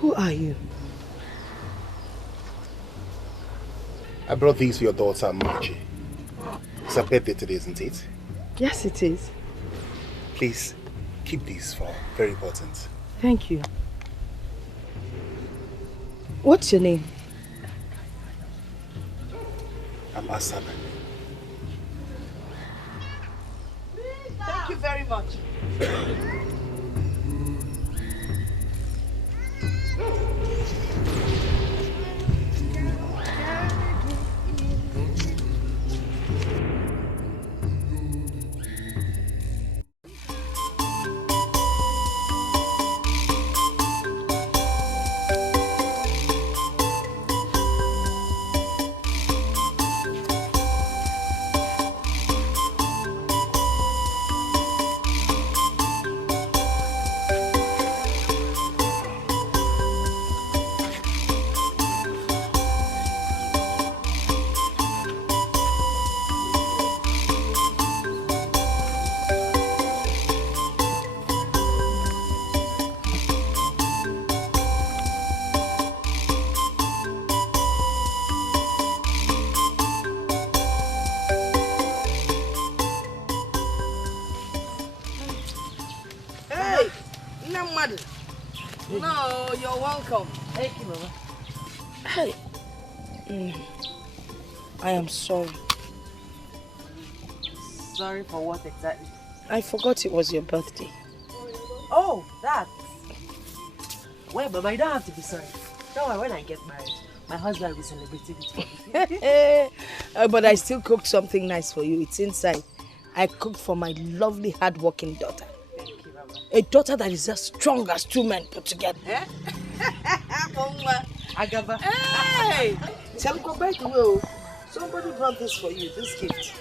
Who are you? I brought these for your daughter, Machi. It's her birthday today, isn't it? Yes, it is. Please, keep these for her. Very important. Thank you. What's your name? I'm Asabe. Thank you very much. No, you're welcome. Thank you, Mama. Hey. I am sorry. Sorry for what exactly? I forgot it was your birthday. Oh, that. Well, Mama, you don't have to be sorry. Don't worry, when I get married, my husband will be celebrating it for me. But I still cooked something nice for you. It's inside. I cooked for my lovely, hard-working daughter. A daughter that is as strong as two men put together. Eh? Agaba. Hey! Tell go back to Will. Somebody brought this for you, this gift.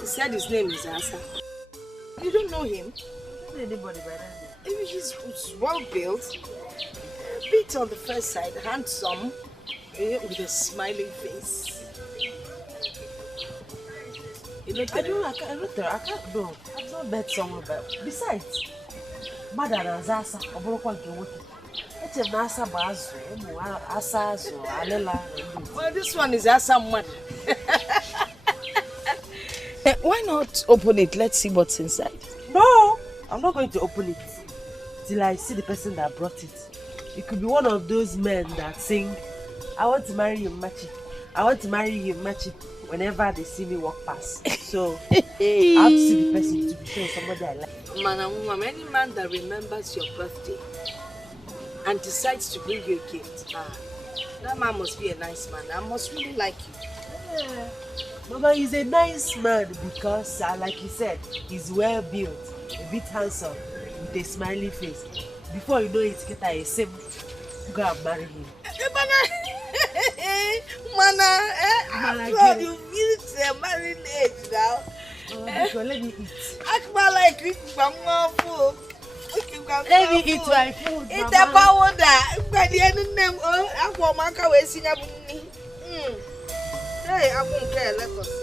He said his name is Asa. You don't know him? Anybody by that name? He's well built, a bit on the first side, handsome, with a smiling face. I can't know. I've not met someone, but besides, Mother and Zasa, I broke one to work. It's a Nasa Bazo, Asa, Alela. Well, this one is Asa mother. Why not open it? Let's see what's inside. No, I'm not going to open it till I see the person that brought it. It could be one of those men that sing, I want to marry you, Machi. I want to marry you, Machi. Whenever they see me walk past. So, I have to see the person to be sure somebody I like. Man, any man that remembers your birthday and decides to bring you a gift, that man must be a nice man. I must really like you. Yeah. Mama, he's a nice man because, like you said, he's well built, a bit handsome, with a smiling face. Before you know it, get a sim, go and marry him. God, you reached a married age now. Let me eat. Act like it from more food. Let me eat my food. It's a powder. But the end of them, I'm going to go see you. Hey, I won't care. Let us see.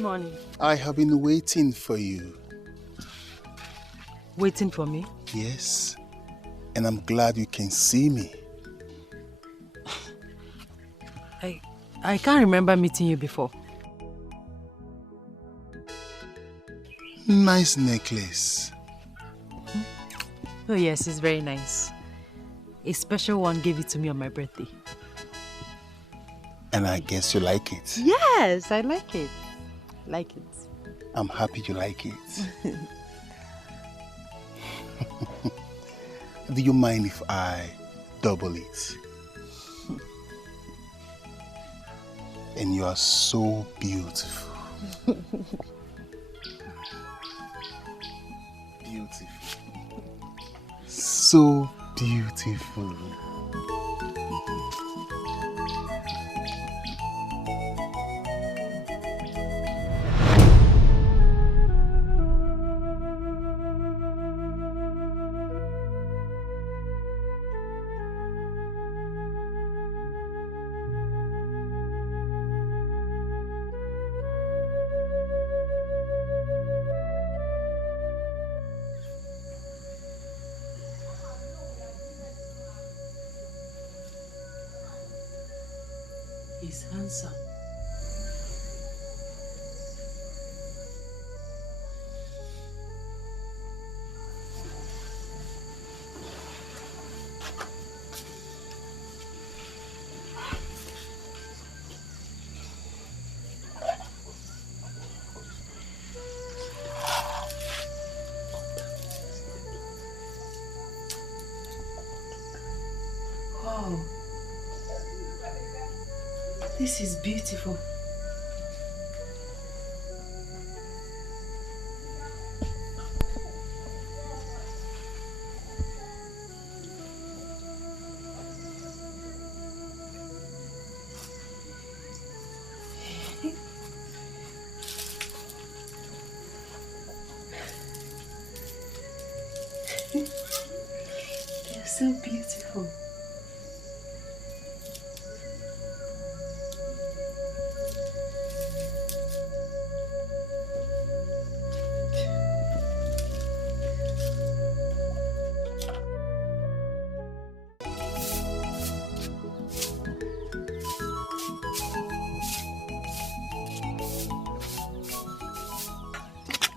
Morning. I have been waiting for you. Waiting for me? Yes. And I'm glad you can see me. I can't remember meeting you before. Nice necklace. Oh yes, it's very nice. A special one gave it to me on my birthday. And I guess you like it. Yes, I like it. Like it. I'm happy you like it. Do you mind if I double it? And you are so beautiful. Beautiful. So beautiful. He's handsome. Wow. This is beautiful. You're so beautiful.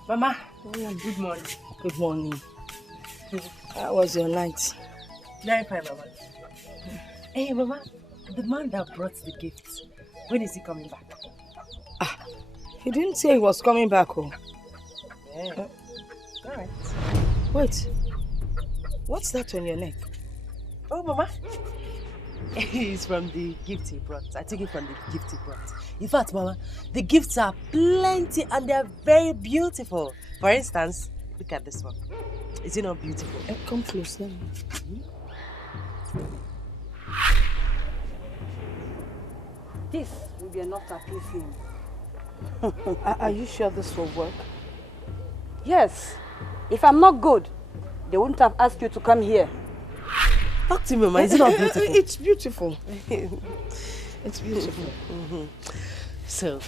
Mama, good morning. Good morning. How was your night? Very fine, Mama. Hey, Mama, the man that brought the gifts, when is he coming back? He didn't say he was coming back. Oh. Yeah. Alright. Wait. What's that on your neck? Oh, Mama. It's from the gift he brought. I took it from the gift he brought. In fact, Mama, the gifts are plenty and they're very beautiful. For instance, look at this one. Is it not beautiful? Come close now. This will be enough to appease him. Are you sure this will work? Yes. If I'm not good, they wouldn't have asked you to come here. Talk to me, Mama. Is it not beautiful? It's beautiful. It's beautiful. So,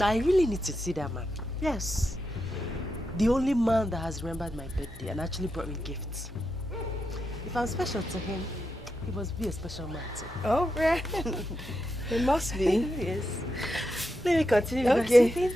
I really need to see that man. Yes. The only man that has remembered my birthday and actually brought me gifts. If I'm special to him, he must be a special man too. Oh, right. It must be. Yes. Let me continue. Okay.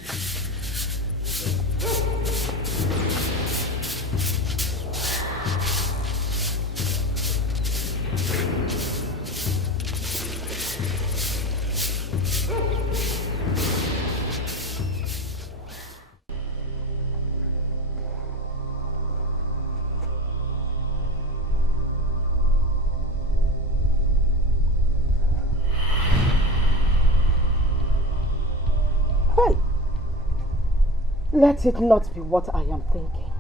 Let it not be what I am thinking.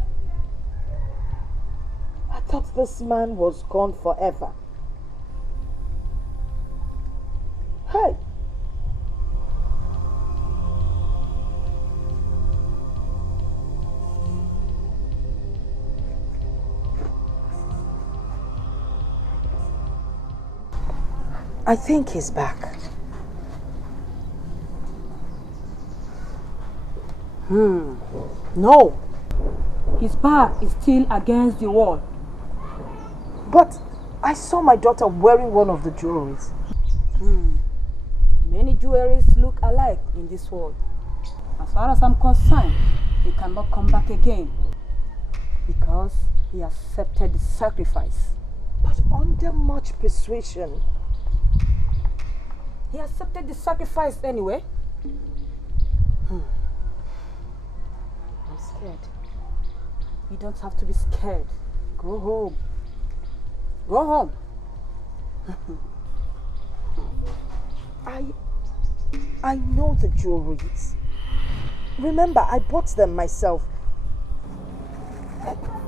I thought this man was gone forever. Hey! I think he's back. No. His back is still against the wall. But I saw my daughter wearing one of the jewelries. Many jewelries look alike in this world. As far as I'm concerned, he cannot come back again because he accepted the sacrifice. But under much persuasion. He accepted the sacrifice anyway. scared. You don't have to be scared. Go home. Go home. I know the jewelries. Remember, I bought them myself.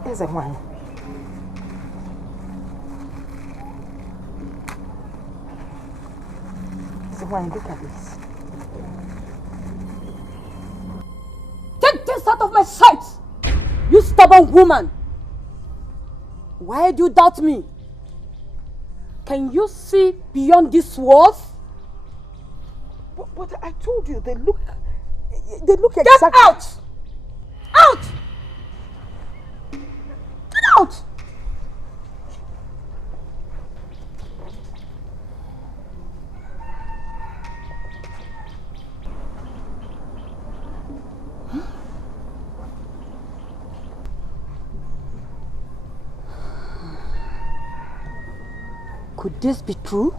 Here's a one. Here's a one. Look at this. Take this out of my sight! You stubborn woman! Why do you doubt me? Can you see beyond these walls? But I told you, they look exactly... Get out! Out! Get out! Could this be true?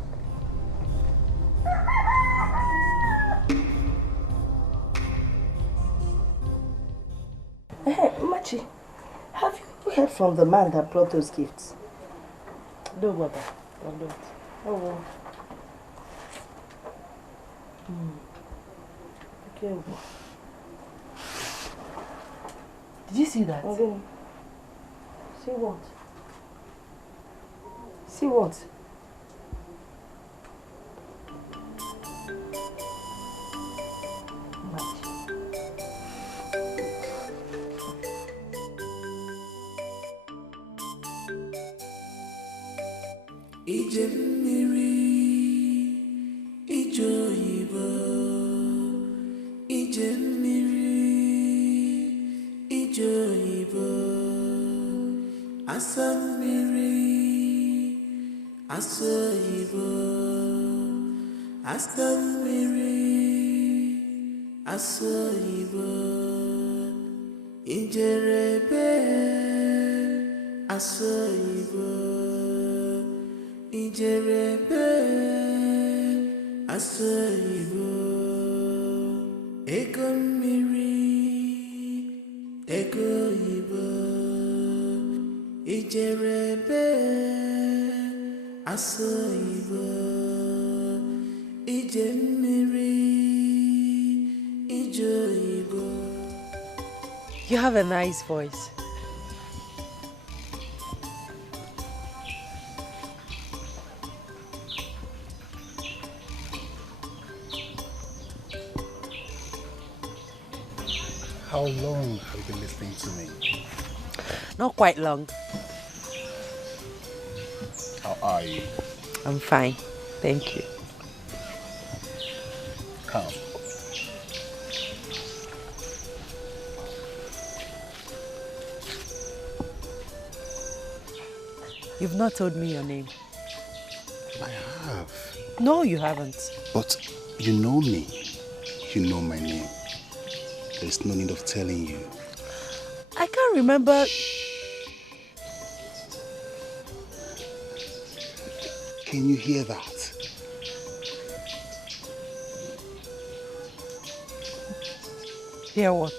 Hey, Machi, have you heard from the man that brought those gifts? No, mother. I don't. Oh, well. Okay. Did you see that? Okay. See what? See what? Ije mmiri, ije oyibo. Ije mmiri, ije oyibo. Asa mmiri, asa oyibo. Asa mmiri, asa oyibo. Ijerebe, asa oyibo. Ijerebe asoyibo ego mmiri ego oyibo Ijerebe asoyibo ije mmiri ije oyibo. You have a nice voice. How long have you been listening to me? Not quite long. How are you? I'm fine. Thank you. Come. You've not told me your name. I have. No, you haven't. But you know me. You know my name. There's no need of telling you. I can't remember. Can you hear that? Hear what?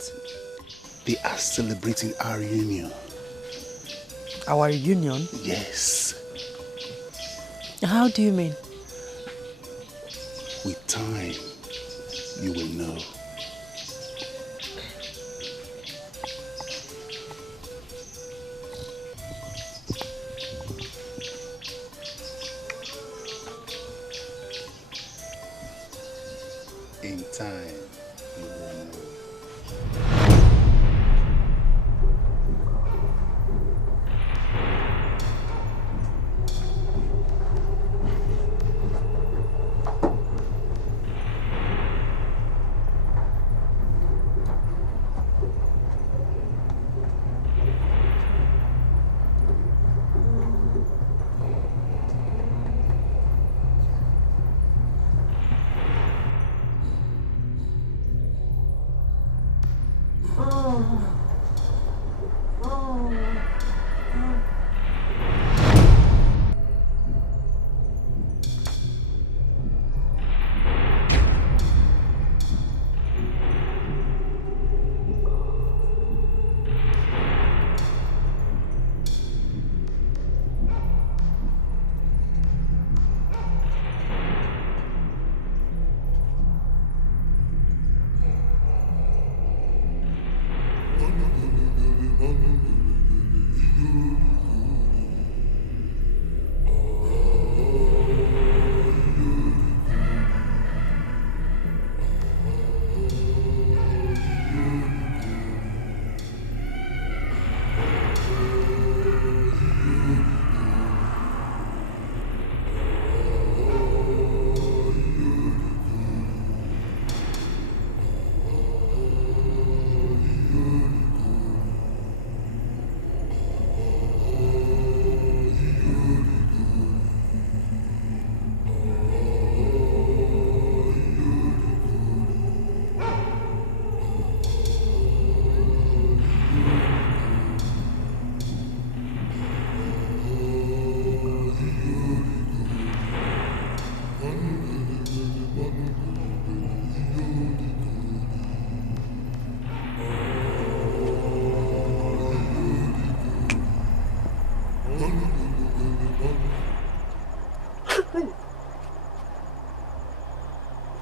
They are celebrating our reunion. Our reunion? Yes. How do you mean? With time, you will know. In time, you will know.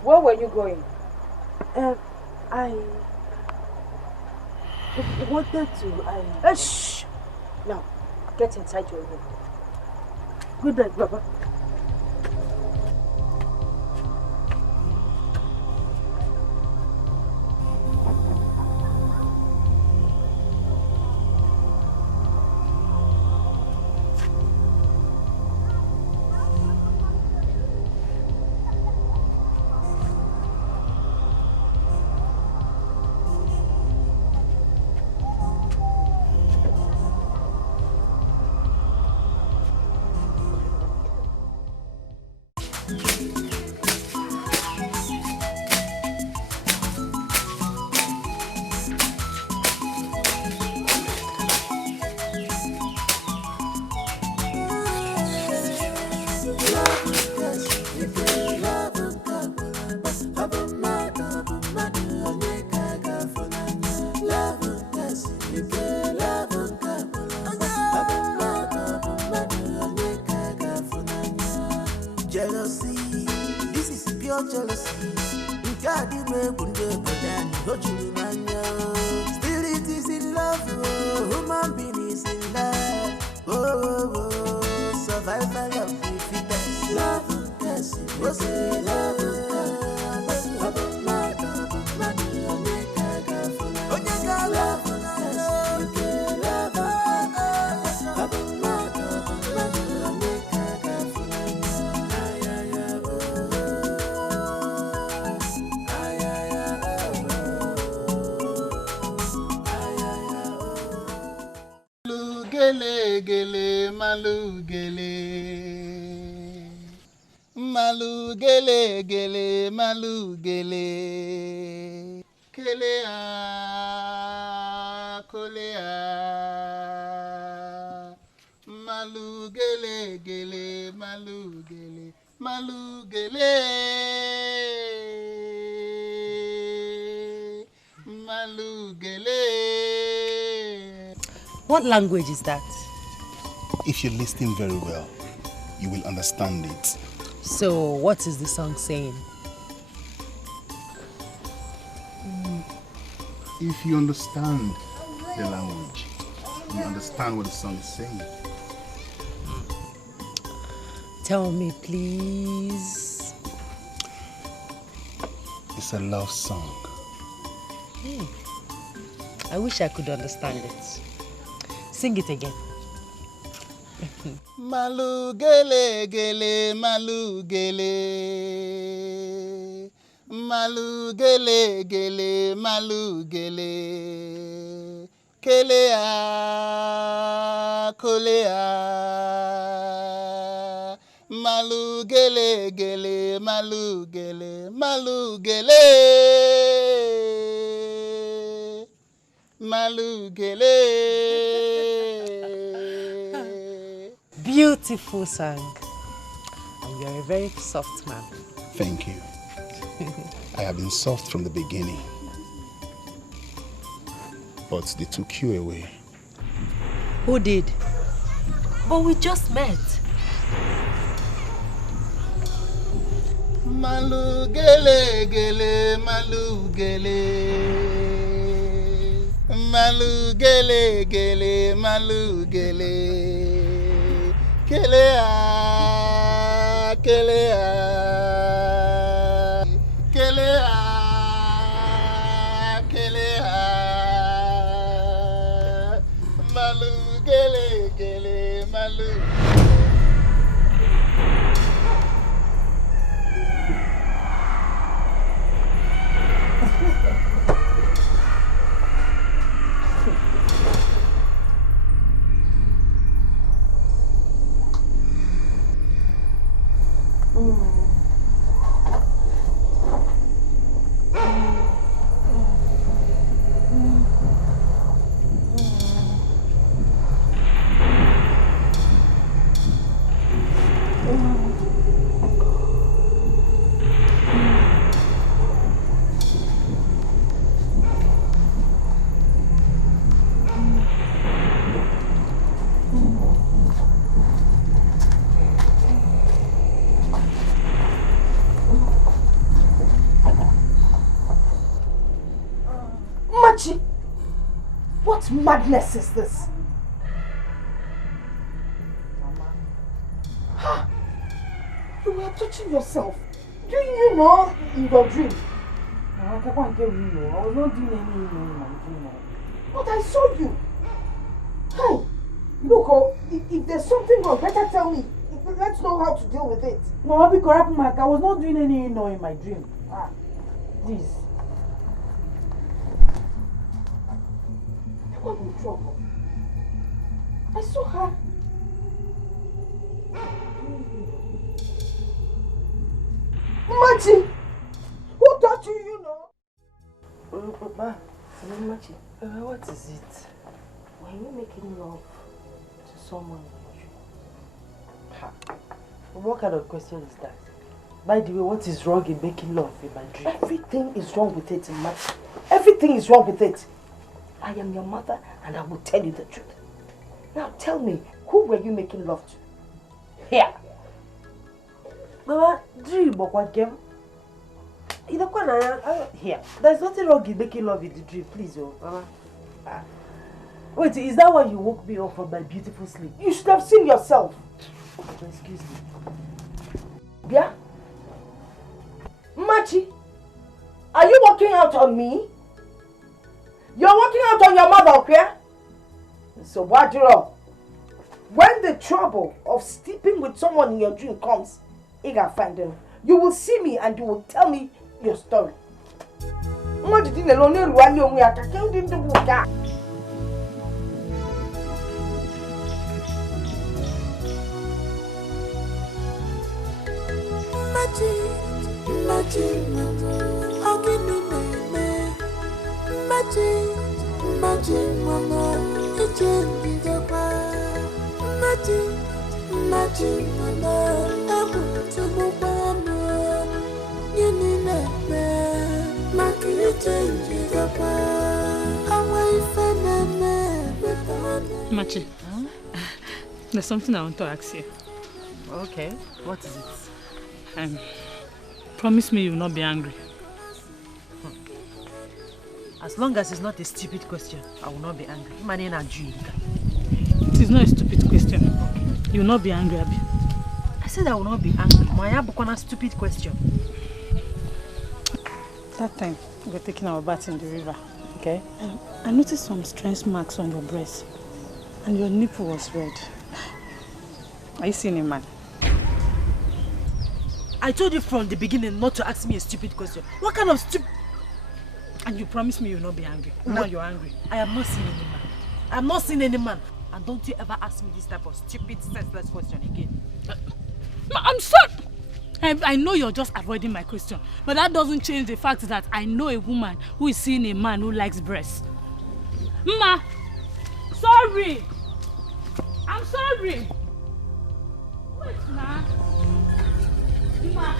Where were you going? I wanted to. Shh! Now, get inside your room. Good night, Baba. Jealousy, this is pure jealousy. God, you may wonder, but then don't you mind? Still, it is in love. Oh, human being is in love. Survival of the fittest. Love, yes, it was a love. Gele gele malu gele, malu gele gele malu gele, kele a kole a, malu gele gele malu gele, malu gele, malu gele. What language is that? If you listen very well, you will understand it. So, what is the song saying? If you understand the language, you understand what the song is saying. Tell me, please. It's a love song. I wish I could understand it. Sing it again. Malu gele gele malu gele, malu gele gele malu gele, kele a kole a, malu gele gele malu gele, malu gele, malu gele. Beautiful song. And you're a very soft man. Thank you. I have been soft from the beginning. But they took you away. Who did? But we just met. Malu gele gele malu gele, malu gele gele malu gele kelea kelea kelea kelea malu gele gele malu. What madness is this? Mama. You were touching yourself. Didn't you know in your dream? I can't get you. I was not doing anything in my dream. But I saw you. Hey, look, if there's something wrong, better tell me. Let's know how to deal with it. No, I'll be correct, Mark. I was not doing anything in my dream. Please. I'm in trouble. I saw her. Machi! Who taught you, you know? Papa, Machi, what is it? Were you making love to someone? What kind of question is that? By the way, what is wrong in making love in my dream? Everything is wrong with it, Machi. Everything is wrong with it. I am your mother and I will tell you the truth. Now tell me, who were you making love to? Here. Mama, dream of what game? Here. There's nothing wrong in making love in the dream, please, oh. Mama. Wait, is that why you woke me up from my beautiful sleep? You should have seen yourself. Excuse me. Yeah? Machi, are you walking out on me? You're walking out on your mother, okay? So what do you know? When the trouble of sleeping with someone in your dream comes, you can find them. You will see me and you will tell me your story. Imagine, mama, it's in the bar. Imagine, mama, I'm to move on. You need a man, my kitchen, the bar. Away from the Machi, there's something I want to ask you. Okay, what is it? Promise me you will not be angry. As long as it's not a stupid question, I will not be angry. It is not a stupid question. You will not be angry, Abi. I said I will not be angry. Maya Bukwana stupid question. That time we were taking our bath in the river. Okay. I noticed some strange marks on your breast. And your nipple was red. Are you seeing a man? I told you from the beginning not to ask me a stupid question. What kind of stupid... And you promised me you will not be angry. Now you're angry. I have not seen any man. I have not seen any man. And don't you ever ask me this type of stupid, senseless question again. I'm sorry. I know you're just avoiding my question. But that doesn't change the fact that I know a woman who is seeing a man who likes breasts. Ma! Sorry! I'm sorry! Wait now. Ma!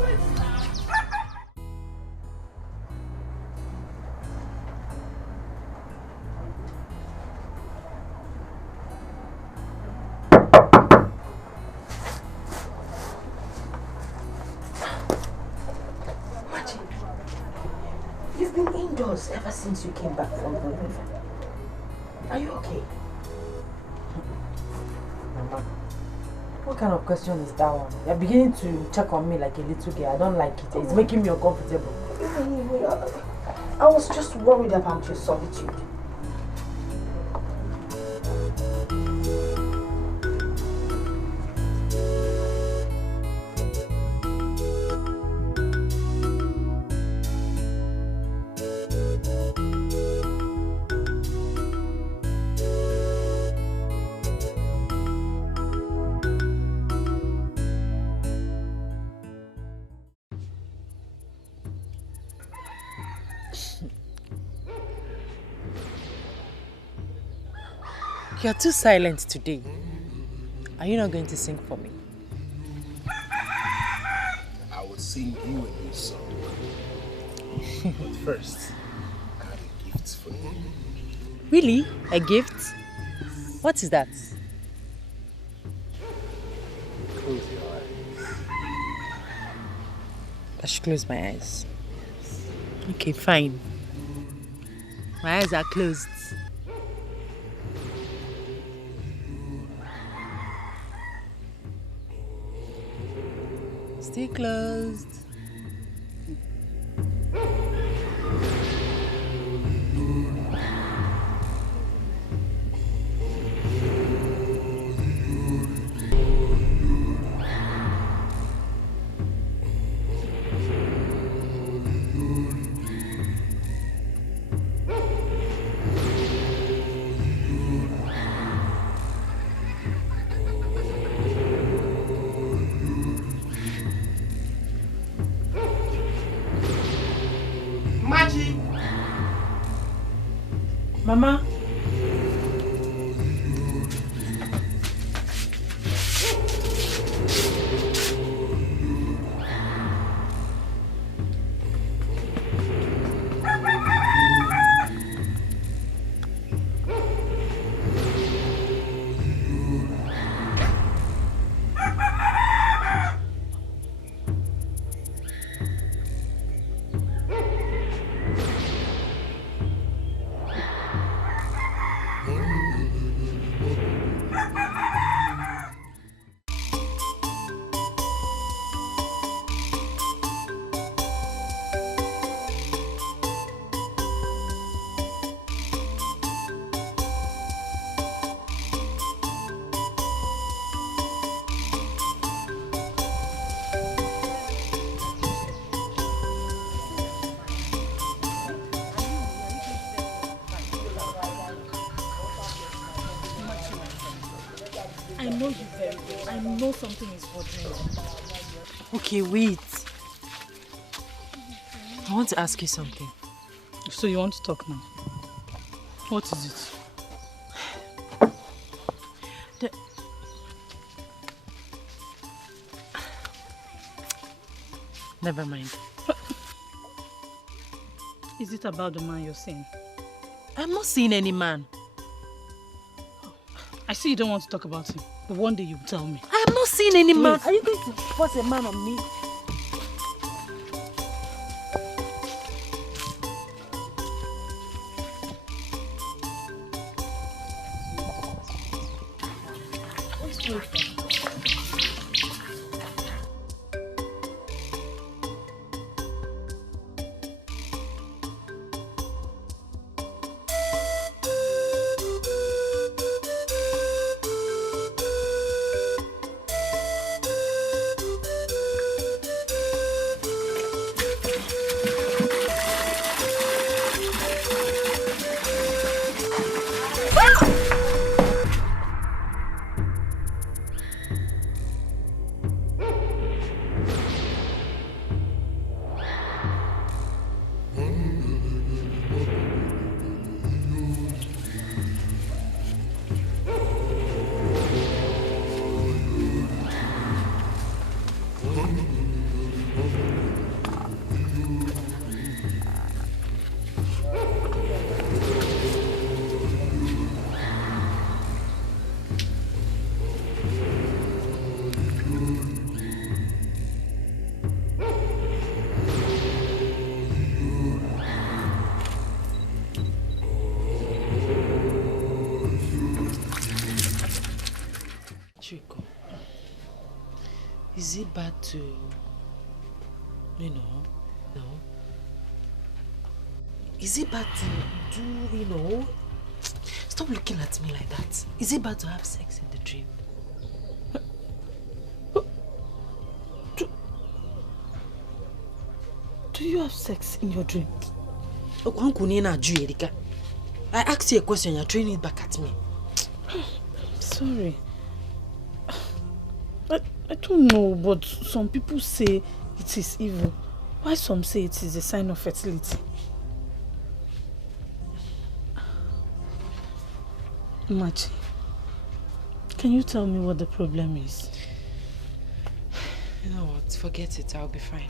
Wait now. been indoors ever since you came back from the river. Are you okay? Mama, what kind of question is that one? You're beginning to check on me like a little girl. I don't like it. It's making me uncomfortable. I was just worried about your solitude. You're too silent today. Are you not going to sing for me? I will sing you a new song. But first, I have a gift for you. Really? A gift? What is that? Close your eyes. I should close my eyes. Okay, fine. My eyes are closed. Stay closed. Mama. I know you very well. I know something is bothering you. Okay, wait. I want to ask you something. So you want to talk now? What is it? Never mind. Is it about the man you're seeing? I'm not seeing any man. I see you don't want to talk about him, but one day you will tell me. I am not seeing any man. Are you going to force a man on me? Is it bad to, no. Is it bad to do, Stop looking at me like that. Is it bad to have sex in the dream? Do you have sex in your dream? I asked you a question, you're throwing it back at me. Sorry. I don't know, but some people say it is evil. Why some say it is a sign of fertility? Machi, can you tell me what the problem is? You know what? Forget it. I'll be fine.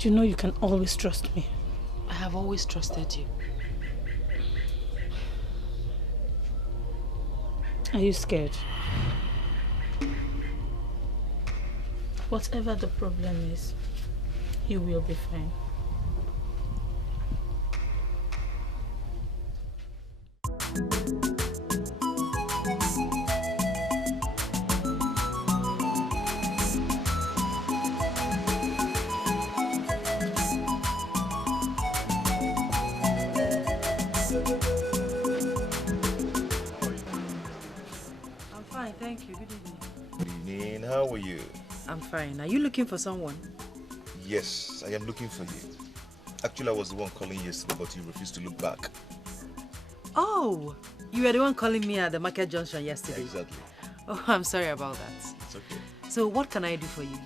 You know you can always trust me. I have always trusted you. Are you scared? Whatever the problem is, you will be fine. How are you? I'm fine. Are you looking for someone? Yes, I am looking for you. Actually, I was the one calling yesterday, but you refused to look back. Oh, you were the one calling me at the market junction yesterday. Exactly. Oh, I'm sorry about that. It's okay. So what can I do for you?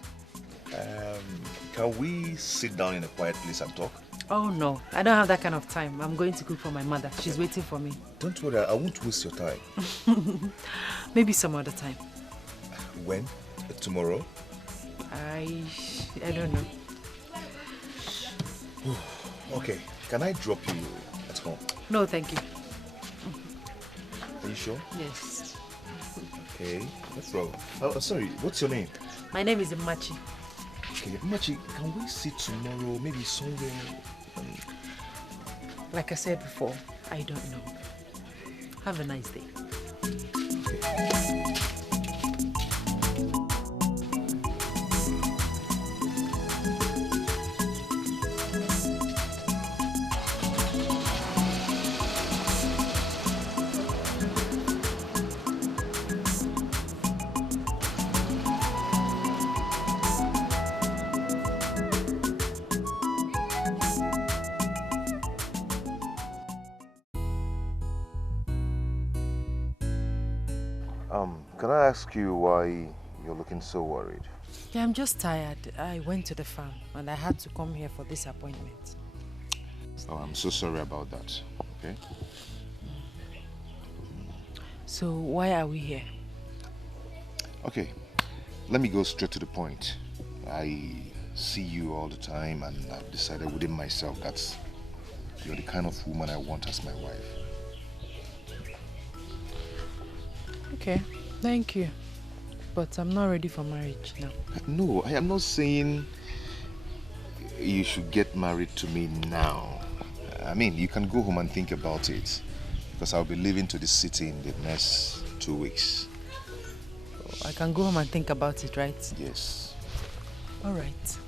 Can we sit down in a quiet place and talk? Oh no, I don't have that kind of time. I'm going to cook for my mother. She's waiting for me. Don't worry, I won't waste your time. Maybe some other time. When? Tomorrow? I don't know. Okay, can I drop you at home? No, thank you. Are you sure? Yes. Okay, no problem. Oh, sorry, what's your name? My name is Machi. Okay, Machi, can we see tomorrow, maybe somewhere? Like I said before, I don't know. Have a nice day. Okay. Can I ask you why you're looking so worried? Yeah, I'm just tired. I went to the farm and I had to come here for this appointment. Oh, I'm so sorry about that, okay? So why are we here? Okay, let me go straight to the point. I see you all the time and I've decided within myself that you're the kind of woman I want as my wife. Okay, thank you. But I'm not ready for marriage now. No, I am not saying you should get married to me now. I mean, you can go home and think about it. Because I'll be leaving to the city in the next 2 weeks. I can go home and think about it, right? Yes. All right.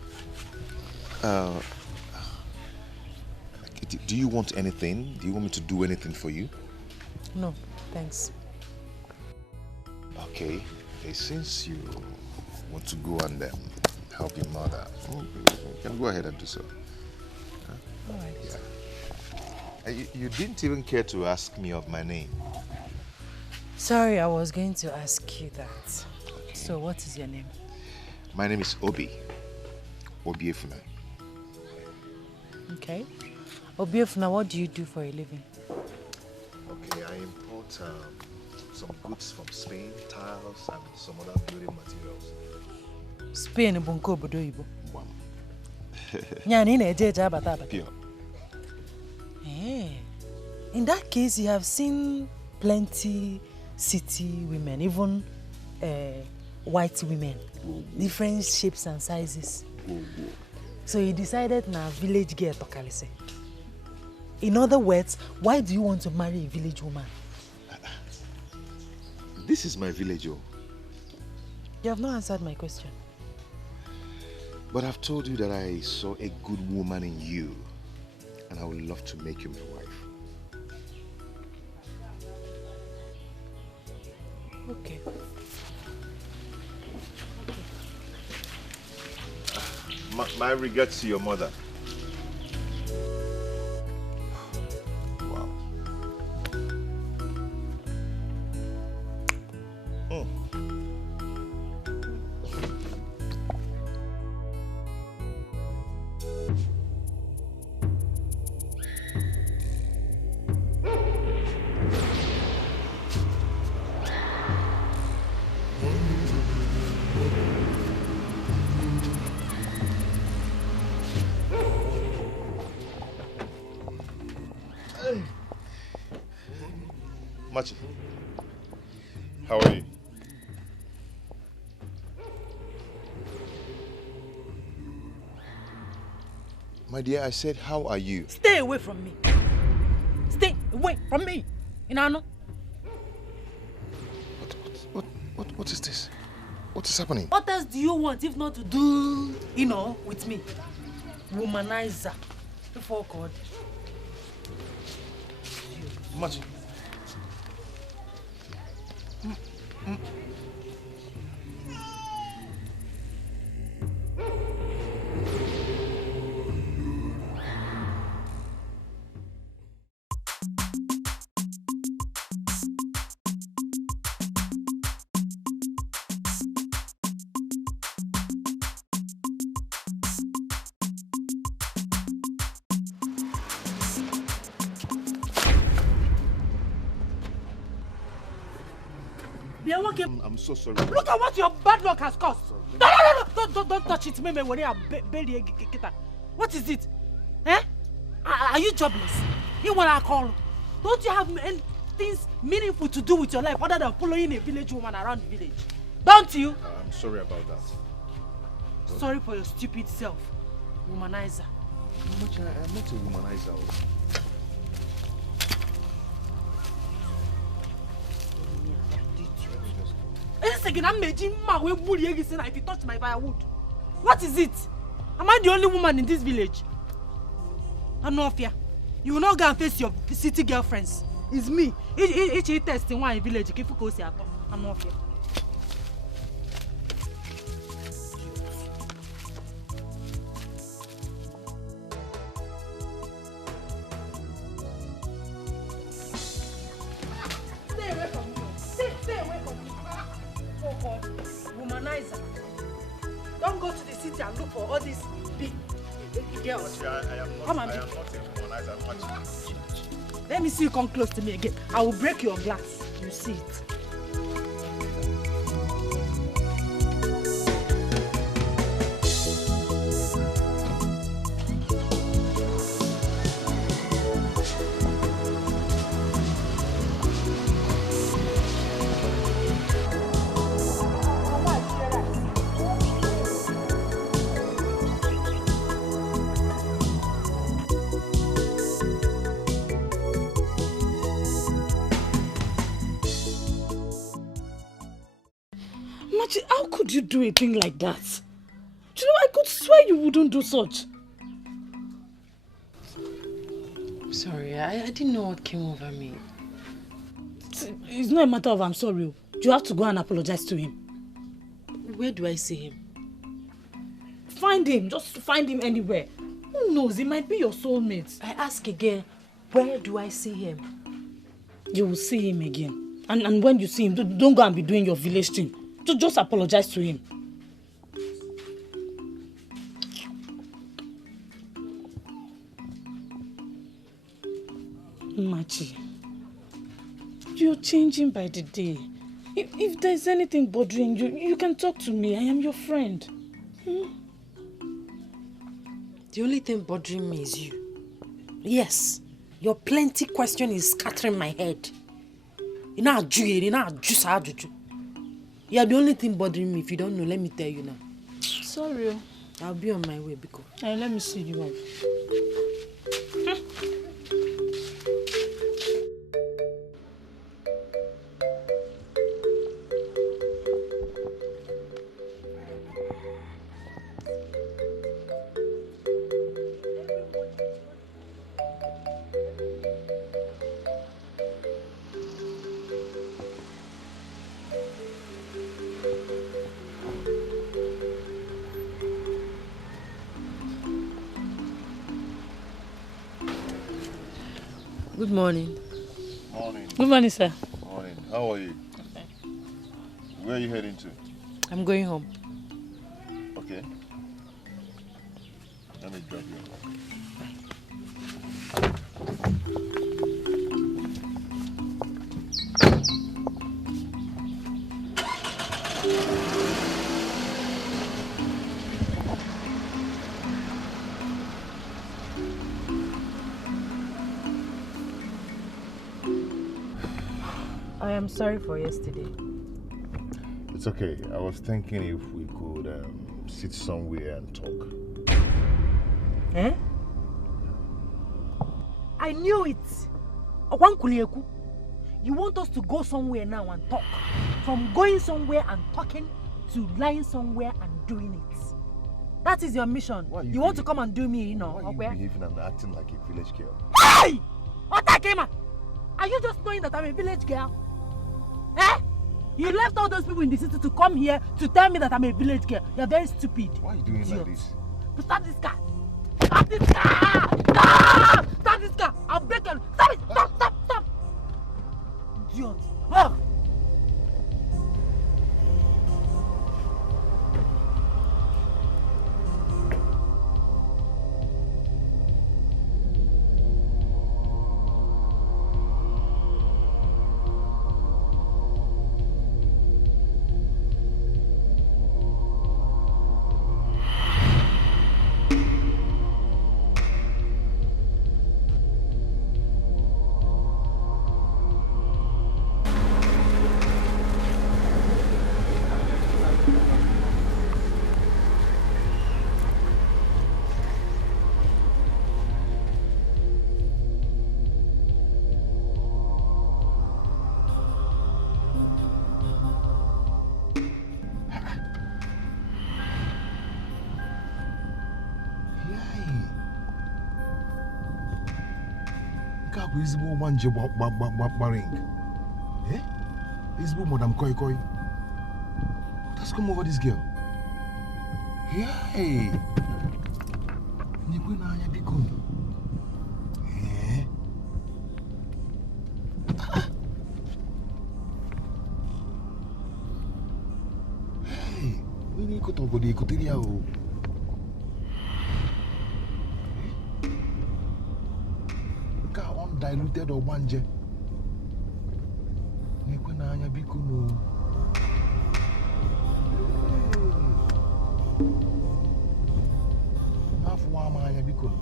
Do you want anything? Do you want me to do anything for you? No, thanks. Okay. Since you want to go and help your mother, you can go ahead and do so. Huh? All right. Yeah. You didn't even care to ask me of my name. Sorry, I was going to ask you that. Okay. So what is your name? My name is Obi. Obiefuna. Okay. Obiefuna, what do you do for a living? Okay, I import some goods from Spain, tiles and some other building materials. Spain is bunko obodo Igbo. Wow. Nyani na-eje abata. Pure. Hey. In that case, you have seen plenty city women, even white women, different shapes and sizes. So you decided na village girl to Kalise. In other words, why do you want to marry a village woman? This is my village, oh. You have not answered my question. But I've told you that I saw a good woman in you, and I would love to make you my wife. Okay. My regards to your mother. Wow. Machi, how are you? My dear, I said, how are you? Stay away from me. Stay away from me. Inano. What is this? What is happening? What else do you want if not to do, with me? Womanizer. Before God. Machi. I'm so sorry. Look at what your bad luck has caused. No. Don't touch it. What is it? Eh? Are you jobless? You want to call? Don't you have things meaningful to do with your life other than following a village woman around the village? Don't you? I'm sorry about that. Sorry for your stupid self. Womanizer. Machi, I'm not a womanizer. If you touch my firewood. What is it? Am I the only woman in this village? I'm not fear. You will not go and face your city girlfriends. It's me. Each test in one village. I'm not fear. Stay away from me. Stay away from me. Oh God, womanizer. Don't go to the city and look for all these big girls. I am not a womanizer. Let me see you come close to me again. I will break your glass. You see it. How could you do a thing like that? You know, I could swear you wouldn't do such. Sorry, I didn't know what came over me. It's not a matter of I'm sorry. You have to go and apologize to him. Where do I see him? Find him. Just find him anywhere. Who knows? He might be your soulmate. I ask again, where do I see him? You will see him again. And when you see him, don't go and be doing your village thing. Just apologize to him. Machi, you're changing by the day. If there's anything bothering you, you can talk to me. I am your friend. The only thing bothering me is you. Yes, your plenty question is scattering my head. Yeah, the only thing bothering me, if you don't know, let me tell you now. Sorry. I'll be on my way, Biko. Hey, let me see you off. Good morning. Morning. Good morning, sir. Morning. How are you? Okay. Where are you heading to? I'm going home. Okay. Let me drop you. I am sorry for yesterday. It's okay. I was thinking if we could sit somewhere and talk. Eh? I knew it. Owankulieku, you want us to go somewhere now and talk. From going somewhere and talking to lying somewhere and doing it. That is your mission. You want to come and do me, you know? Why are you behaving and acting like a village girl? Hey! Otakema! Are you just knowing that I'm a village girl? Eh? You left all those people in the city to come here to tell me that I'm a village girl. You're very stupid. Why are you doing like this? Stop this car! Stop this car! Stop! Stop this car! I'll break you! Stop it! Stop! Stop! Stop! Idiot! Oh! Ezigbo manje baring. Eh? Ezigbo Madam Koi Koi. What has come over this girl? Hey! Nikwe na anya biko. Eh? Hey! We need to talk about the Koteria. Diluted or manje. Nekwe na anya biko no. Nafu wa ma anya biko no.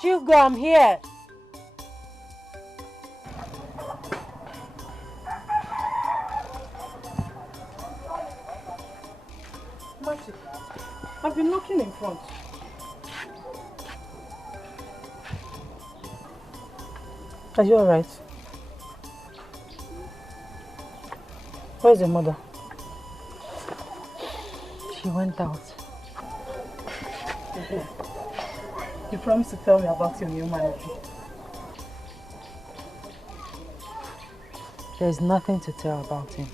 Hugo, I'm here. Marty, I've been knocking in front. Are you alright? Where's your mother? She went out. You promised to tell me about your new manager. There's nothing to tell about him.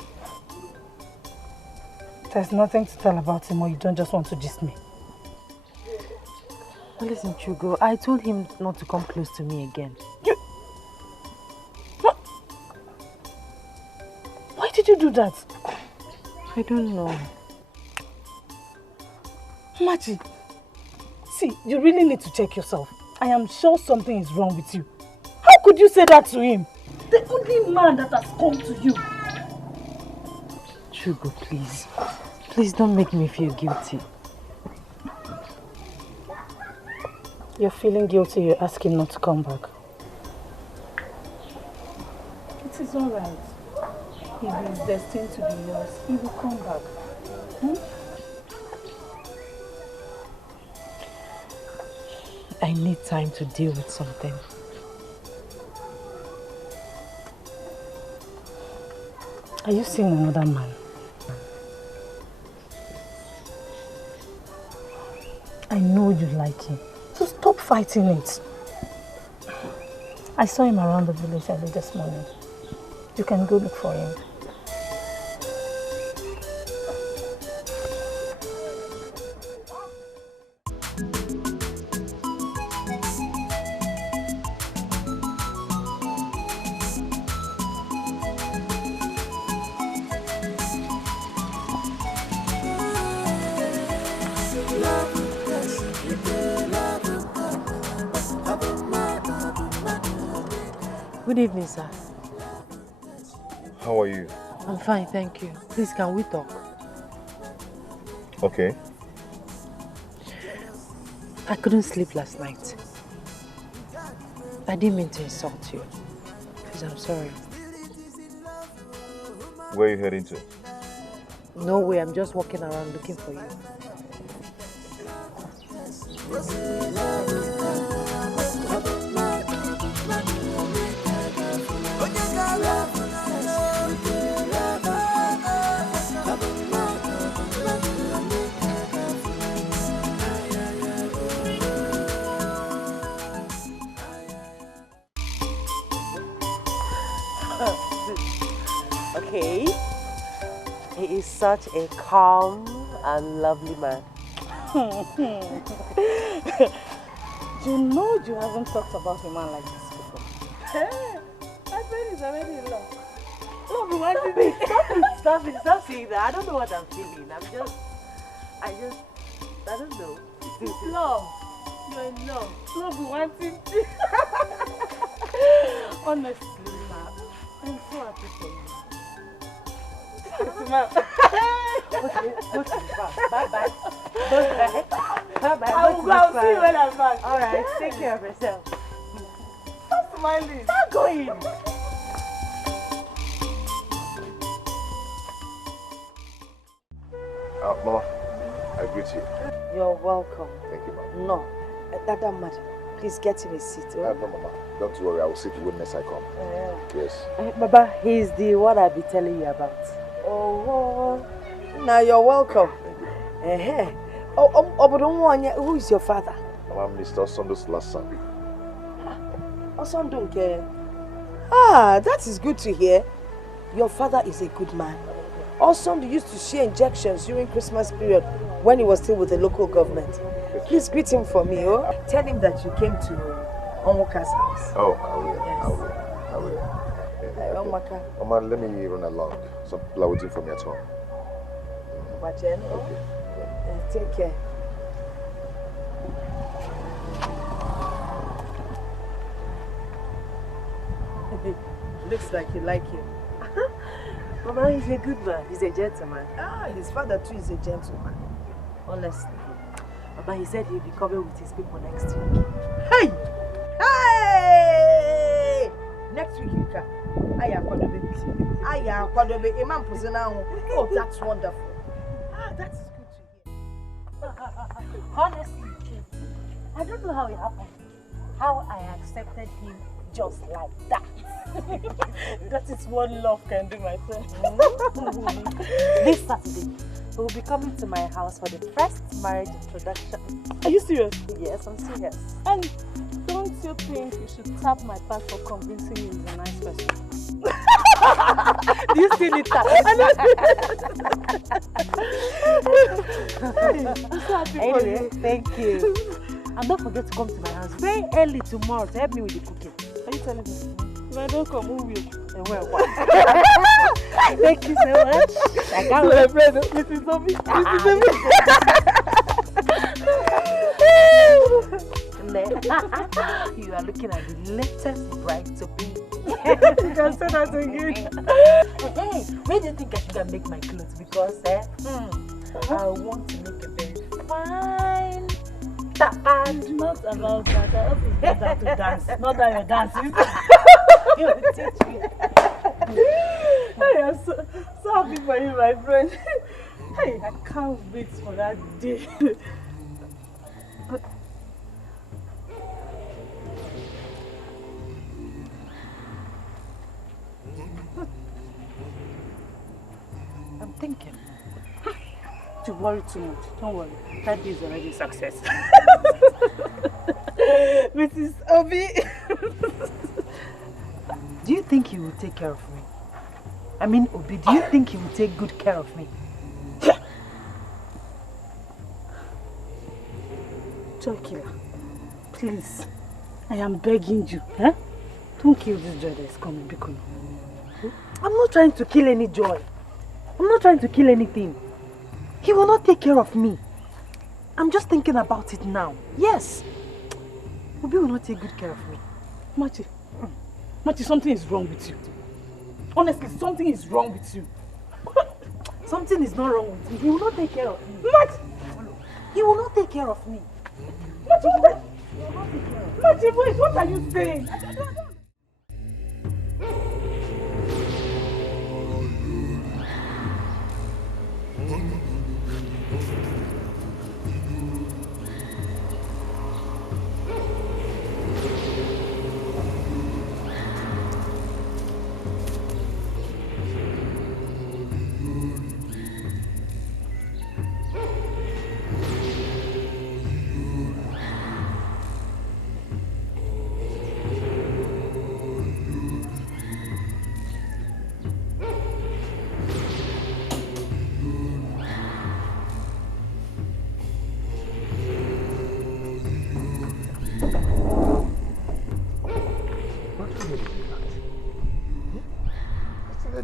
There's nothing to tell about him, or you don't just want to diss me? Well, listen, Chugo, I told him not to come close to me again. Why did you do that? I don't know. Machi, see, you really need to check yourself. I am sure something is wrong with you. How could you say that to him? The only man that has come to you. Chugo, please. Please don't make me feel guilty. You're feeling guilty, you're asking not to come back. It is alright. If he is destined to be yours, he will come back. I need time to deal with something. Are you seeing another man? I know you like him. So stop fighting it. I saw him around the village early this morning. You can go look for him. Good evening, sir. How are you? I'm fine, thank you. Please, can we talk? Okay. I couldn't sleep last night. I didn't mean to insult you. Please, I'm sorry. Where are you heading to? No way, I'm just walking around looking for you. Okay. He is such a calm and lovely man. You know you haven't talked about a man like this before. Hey, my friend is already in love. Love me, what is it? Stop saying that. I don't know what I'm feeling. I don't know. It's love. You're in love. Love me, what is it? Honestly, ma, I'm so happy for you. Okay, bye-bye. Bye-bye. I'll see you when I'm back. All right, take care of yourself. Stop smiling. Stop going. Mama, I greet you. You're welcome. Thank you, Mama. No, that madam, please get him a seat. No, Mama. Don't worry, I will sit you when next I come. Yes. Baba, he's the one I'll be telling you about. Oh, now you're welcome. Who is your father? I'm Mr. Osondo's last son. Osondunke. Ah, that is good to hear. Your father is a good man. Osondo used to share injections during Christmas period when he was still with the local government. Please greet him for me, oh. Tell him that you came to Onwaka's house. Oh, I will. Yes. I will. Onwaka. Mama, let me run along. Some people are waiting for me at home. Okay. Take care. Looks like you like him. Mama, he's a good man. He's a gentleman. Ah, his father too is a gentleman. Honestly. Mama, he said he'll be coming with his people next week. Hey! Hey! Next week you come. Oh, that's wonderful. Ah, that is good to hear. Honestly, I don't know how it happened. How I accepted him just like that. That is what love can do, my friend. This Saturday, he will be coming to my house for the first marriage introduction. Are you serious? Yes, I'm serious. And don't you think you should tap my back for convincing me he's a nice person? Do you still need that? Anyway, thank you. And don't forget to come to my house very early tomorrow to help me with the cooking. Are you telling me? If I don't come, who will? Well, thank you so much. I can't wait. Mrs. Obi. You are looking at the latest bride to be. You can say that again. Hey, where do you think I should make my clothes? Because I want to make a very fine tap. It's not about that. I hope it's better to dance. Not that you're dancing. You will teach me. I am so happy for you, my friend. Hey, I can't wait for that day. I'm thinking. worry too much. Don't worry. That day is already a success. Mrs. Obi. Do you think he will take care of me? I mean, Obi, do you think he will take good care of me? Chokila, please. I am begging you. Huh? Don't kill this joy that is coming, because I'm not trying to kill any joy. I'm not trying to kill anything. He will not take care of me. I'm just thinking about it now. Yes. Obi will not take good care of me. Machi, something is wrong with you. Honestly, something is wrong with you. Something is not wrong with me. He will not take care of me. Machi! He will not take care of me. Machi, wait, what are you saying?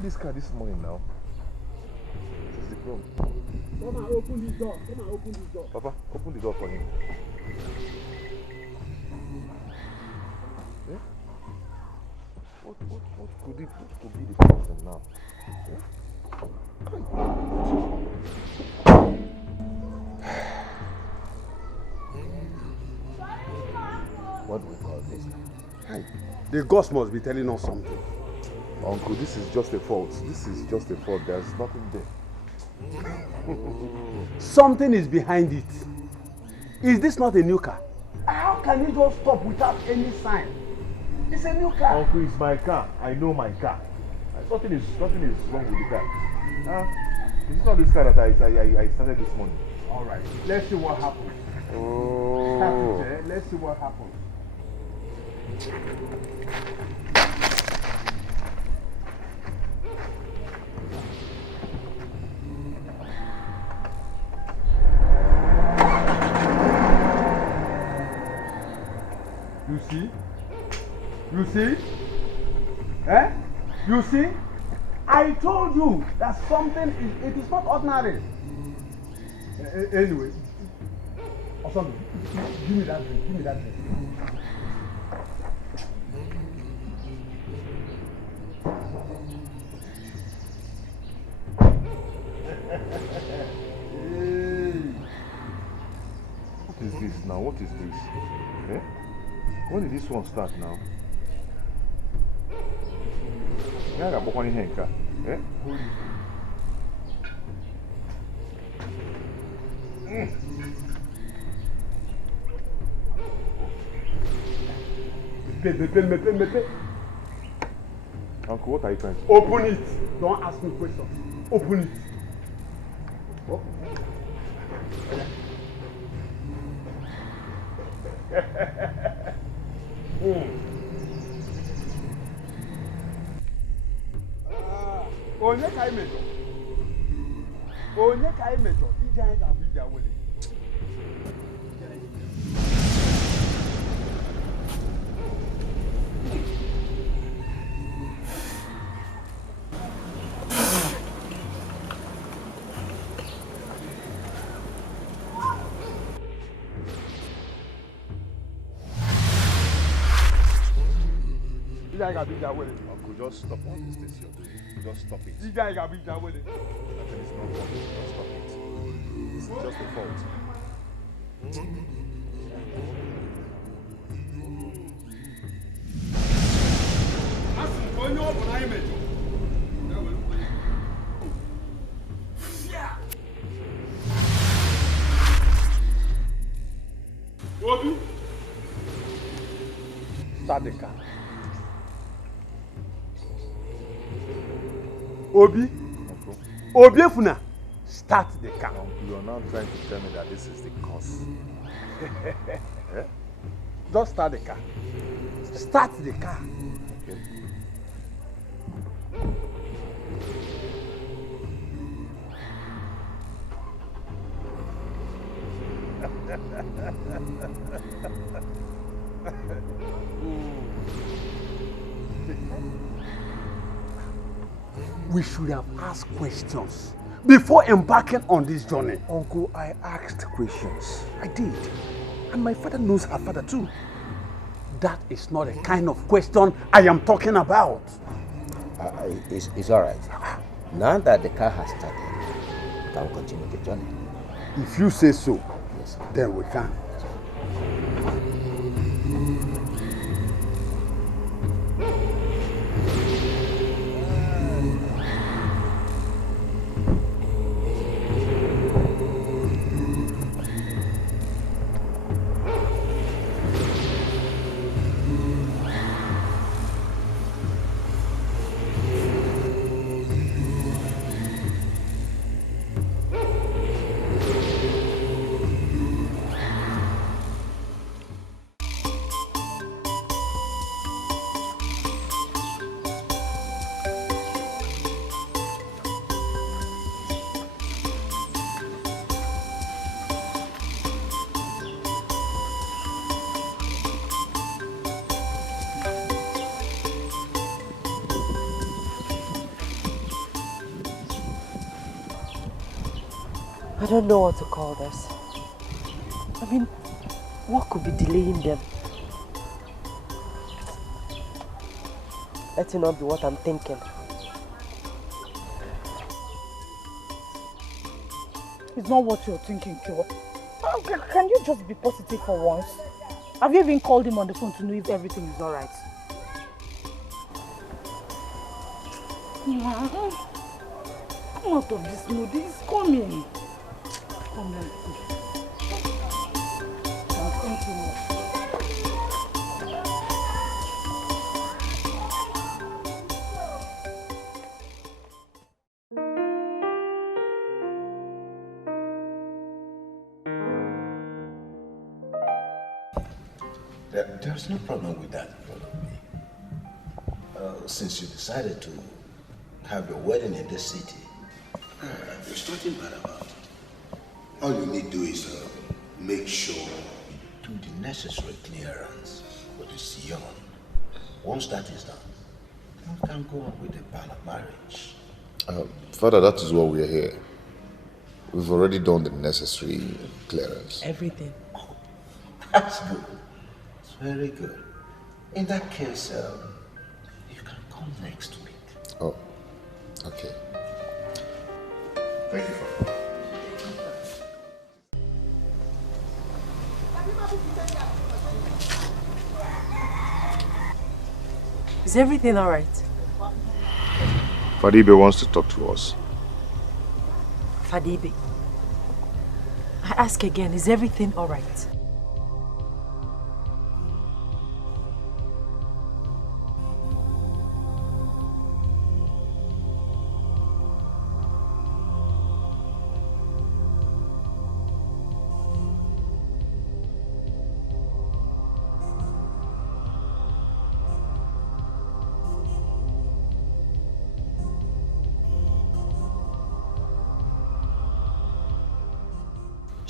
This car this morning now. This is the problem. Come and open this door. Come and open this door. Papa, open the door for him. Eh? What could be the problem now? Eh? What do we call this? Hey, the ghost must be telling us something. Uncle, this is just a fault. This is just a fault. There's nothing there. Something is behind it. Is this not a new car? How can it just stop without any sign? It's a new car. Uncle, it's my car. I know my car. Nothing is wrong with the car. It's not this car that I started this morning. All right. Let's see what happens. Oh. Let's see what happens. You see? Eh? You see? I told you that something it is not ordinary. Anyway, or something. Give me that drink. Give me that drink. What is this now? What is this? Eh? When did this one start now? Yeah, I got one in here. Eh? Uncle, what are you trying to do? Open it. Don't ask me questions. Open it. Oh. Onye ka imejo. Onye ka imejo. Ije anyị ga-abụ ije awele. Uncle, just stop all this you're doing. Just stop it. You guys got to be done with it. Nothing is not wrong. Just stop it. This is just a fault. Start the car. Obi, Obi Efuna, Start the car. You are now trying to tell me that this is the cause. Eh? Just start the car. Start the car. Okay. We should have asked questions before embarking on this journey. Uncle, I asked questions. I did. And my father knows her father too. That is not the kind of question I am talking about. It's all right. Now that the car has started, we can continue the journey. If you say so, Yes, sir. then we can. I don't know what to call this. I mean, what could be delaying them? Let it not be what I'm thinking. It's not what you're thinking, Kyo. Can you just be positive for once? Have you even called him on the phone to know if everything is alright? Come out of this mood. He's coming. Come on. Continue. There's no problem with that, brother. Since you decided to have your wedding in this city, there's nothing bad about it. All you need to do is make sure you do the necessary clearance for this young. Once that is done, we can go on with the plan of marriage. Father, that is why we are here. We've already done the necessary clearance. Everything. That's good. It's very good. In that case, you can come next week. Oh, okay. Thank you, Father. Is everything alright? Fadibe wants to talk to us. Fadibe, I ask again, is everything alright?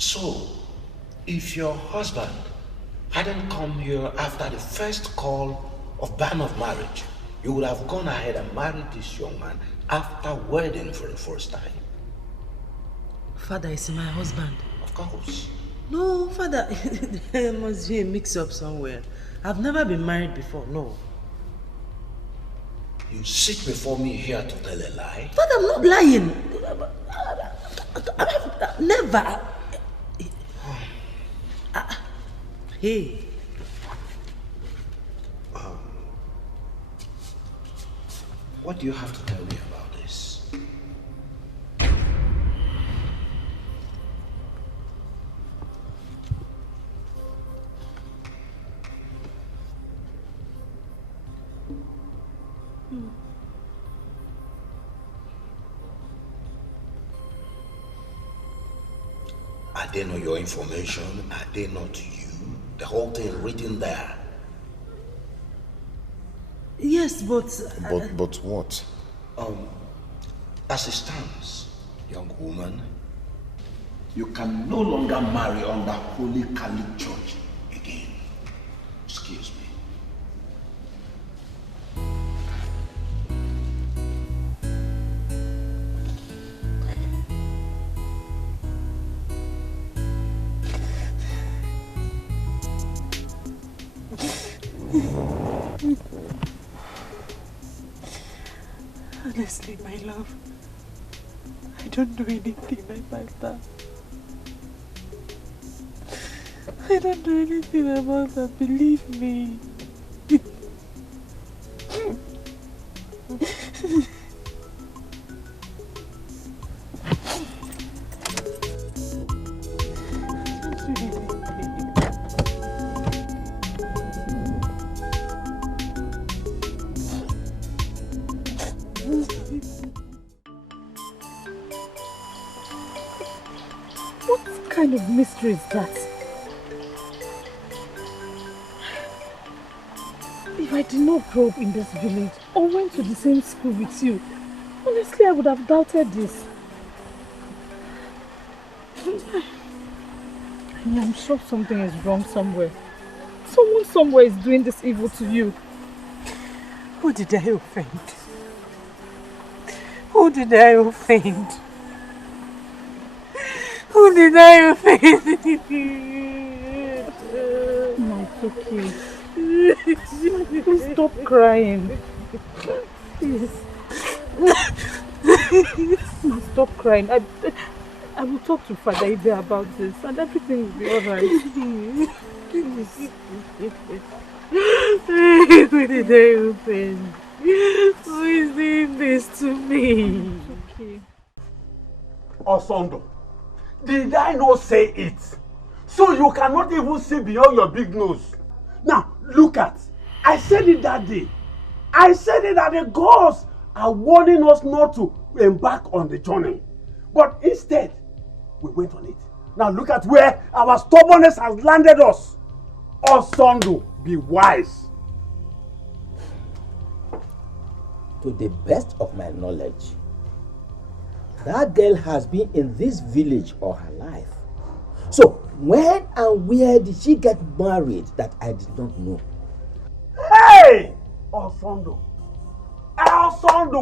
So, if your husband hadn't come here after the first call of ban of marriage, you would have gone ahead and married this young man after wedding for the first time. Father, is my husband. Of course. No, Father, there must be a mix-up somewhere. I've never been married before, no. You sit before me here to tell a lie? Father, I'm not lying. Never. Hey. What do you have to tell me about this? Are they not your information? Are they not you? The whole thing written there. Yes, but... But what? As it stands, young woman, you can no longer marry under Holy Catholic Church again. Excuse me. Honestly, my love, I don't know anything, my master. I don't know anything about that, believe me. What kind of mystery is that? If I did not grow up in this village or went to the same school with you, honestly I would have doubted this. I am sure something is wrong somewhere. Someone somewhere is doing this evil to you. Who did I offend? Who did I offend? Who did I offend? No, it's okay. Please stop crying. Please. No, stop crying. I will talk to Father Ide about this and everything will be alright. Please. Who did I offend? Who is doing this to me? It's okay. Osondo, did I not say it? So you cannot even see beyond your big nose. Now, look at. I said it that day. I said it that the gods are warning us not to embark on the journey. But instead, we went on it. Now look at where our stubbornness has landed us. Osondo, be wise. To the best of my knowledge, that girl has been in this village all her life. So, when and where did she get married that I did not know? Hey! Osondo,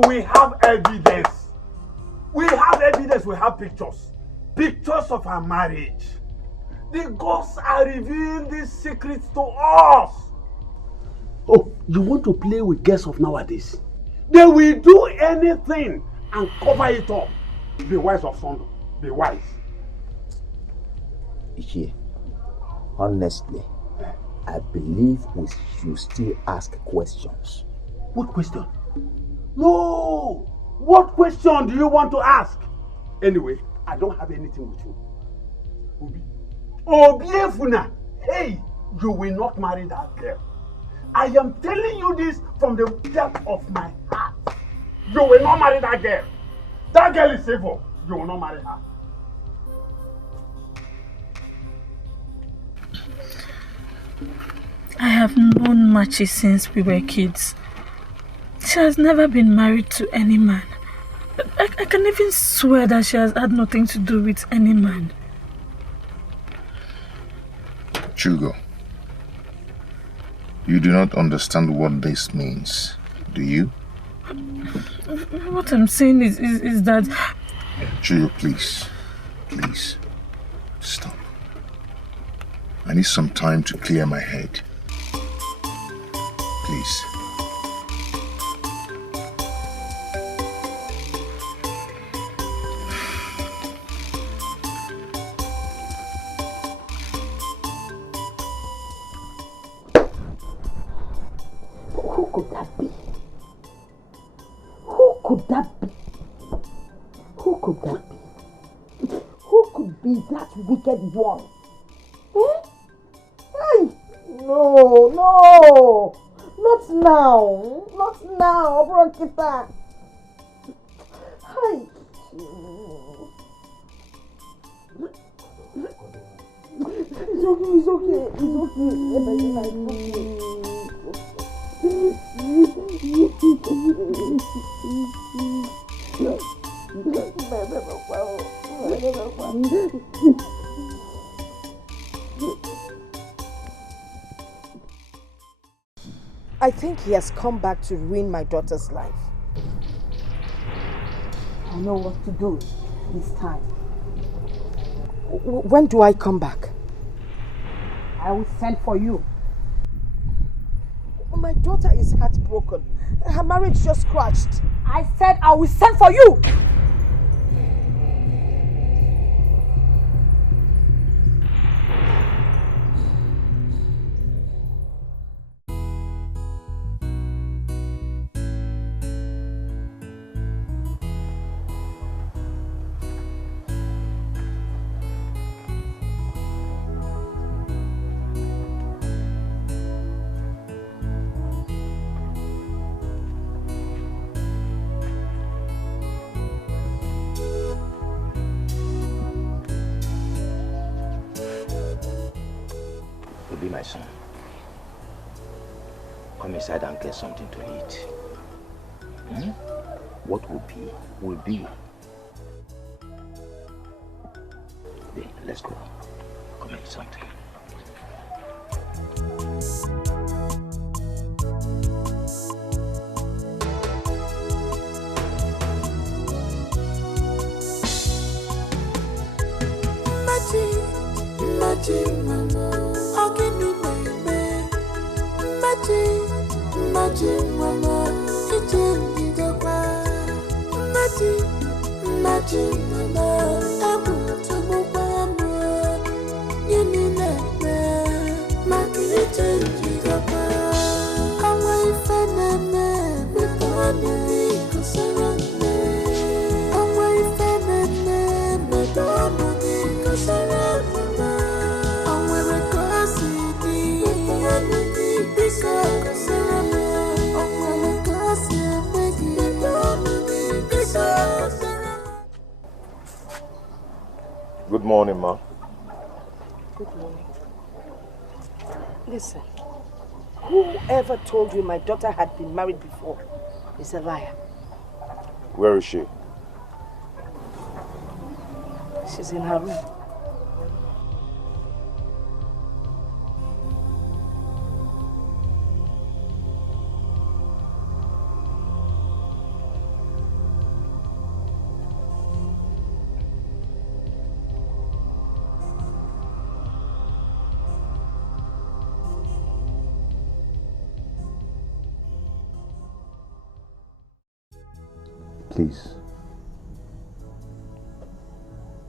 we have evidence. We have evidence, we have pictures. Pictures of her marriage. The gods are revealing these secrets to us. Oh, you want to play with girls of nowadays? They will do anything and cover it up. Be wise, Osondo. Be wise. Ichie, honestly, I believe we should still ask questions. What question? No! What question do you want to ask? Anyway, I don't have anything with you. Obi. Obiefuna! Hey! You will not marry that girl. I am telling you this from the depth of my heart. You will not marry that girl. That girl is evil. You will not marry her. I have known Machi since we were kids. She has never been married to any man. I can even swear that she has had nothing to do with any man. Chugo, you do not understand what this means, do you? What I'm saying is that... Chugo, please. Please. Stop. I need some time to clear my head. Please. Who could that be? Who could that be? Who could that be? Who could be that wicked one? Eh? Hey! No! Not now! Not now, Bronkita! Hey! It's okay. I think he has come back to ruin my daughter's life. I know what to do this time. When do I come back? I will send for you. My daughter is heartbroken. Her marriage just crashed. I said I will send for you! Be my son. Come inside and get something to eat. What will be, will be. Then, let's go. Come eat something. Magic, mama. Magic, mama, it's in the magic, mama, I'm to move on. You need that, magic, I'm waiting for them, with one I'm waiting for them, with I'm wearing Good morning, ma. Good morning. Listen, whoever told you my daughter had been married before is a liar. Where is she? She's in her room. Please.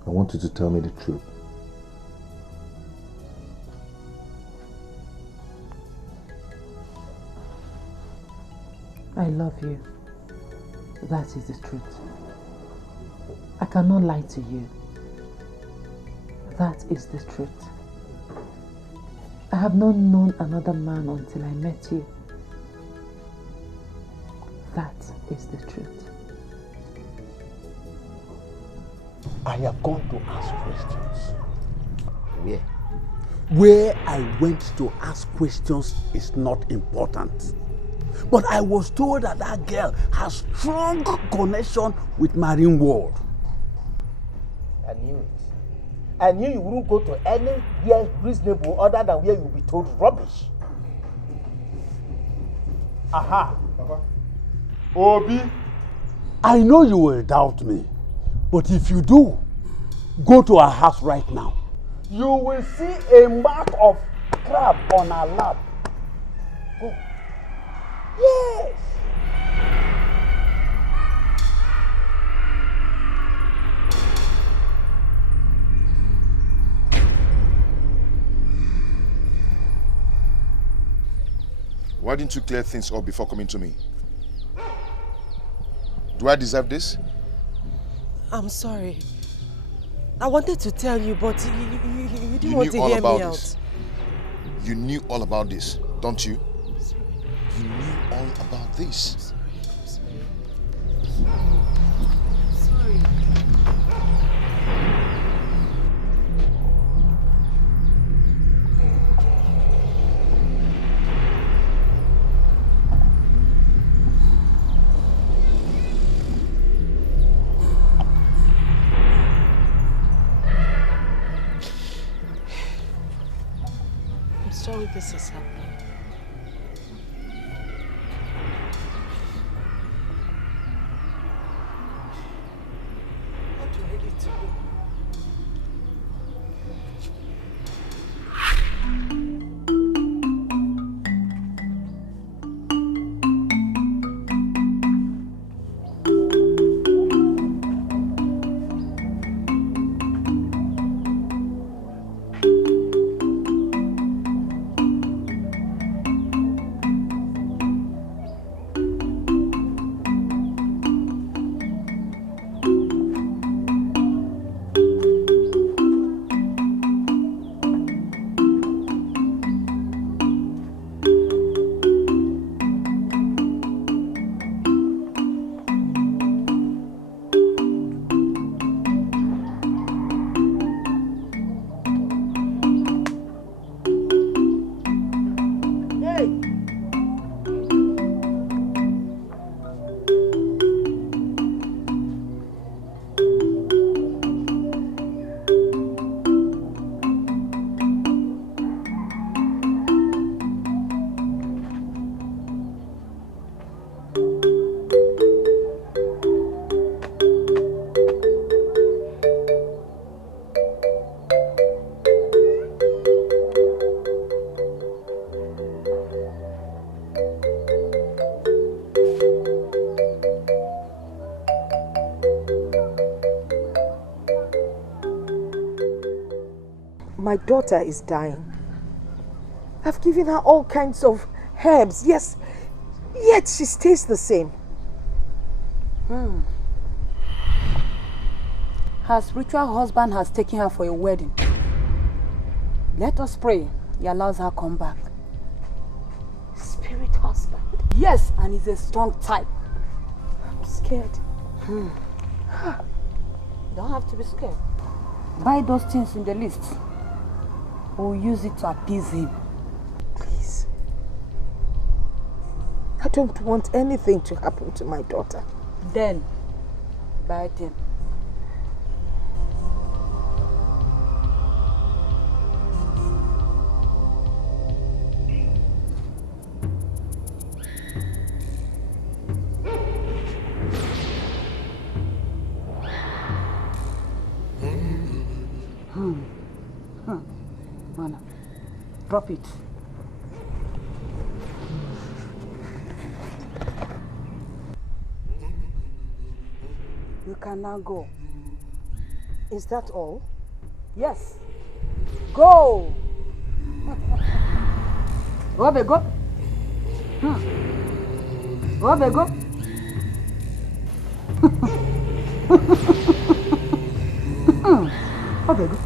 I want you to tell me the truth. I love you. That is the truth. I cannot lie to you. That is the truth. I have not known another man until I met you. That is the truth. I have gone to ask questions. Where? Where I went to ask questions is not important. But I was told that that girl has strong connection with marine world. I knew it. I knew you wouldn't go to anywhere reasonable other than where you'll be told rubbish. Aha. Papa. Obi. I know you will doubt me, but if you do, go to her house right now. You will see a mark of crab on her lap. Go. Yes. Why didn't you clear things up before coming to me? Do I deserve this? I'm sorry. I wanted to tell you, but you didn't want to hear me out. You knew all about this, don't you? You knew all about this. sorry this is happening. What do I need to do? My daughter is dying. I've given her all kinds of herbs, yes, yet she stays the same. Her spiritual husband has taken her for a wedding. Let us pray he allows her come back. Spirit husband? Yes, and he's a strong type. I'm scared. You don't have to be scared. Buy those things in the list. We'll use it to appease him. Please. I don't want anything to happen to my daughter. Then, buy them. Mana, drop it. You can now go. Is that all? Yes. Go! Go, baby, go. Go, baby, go. Go, baby, go.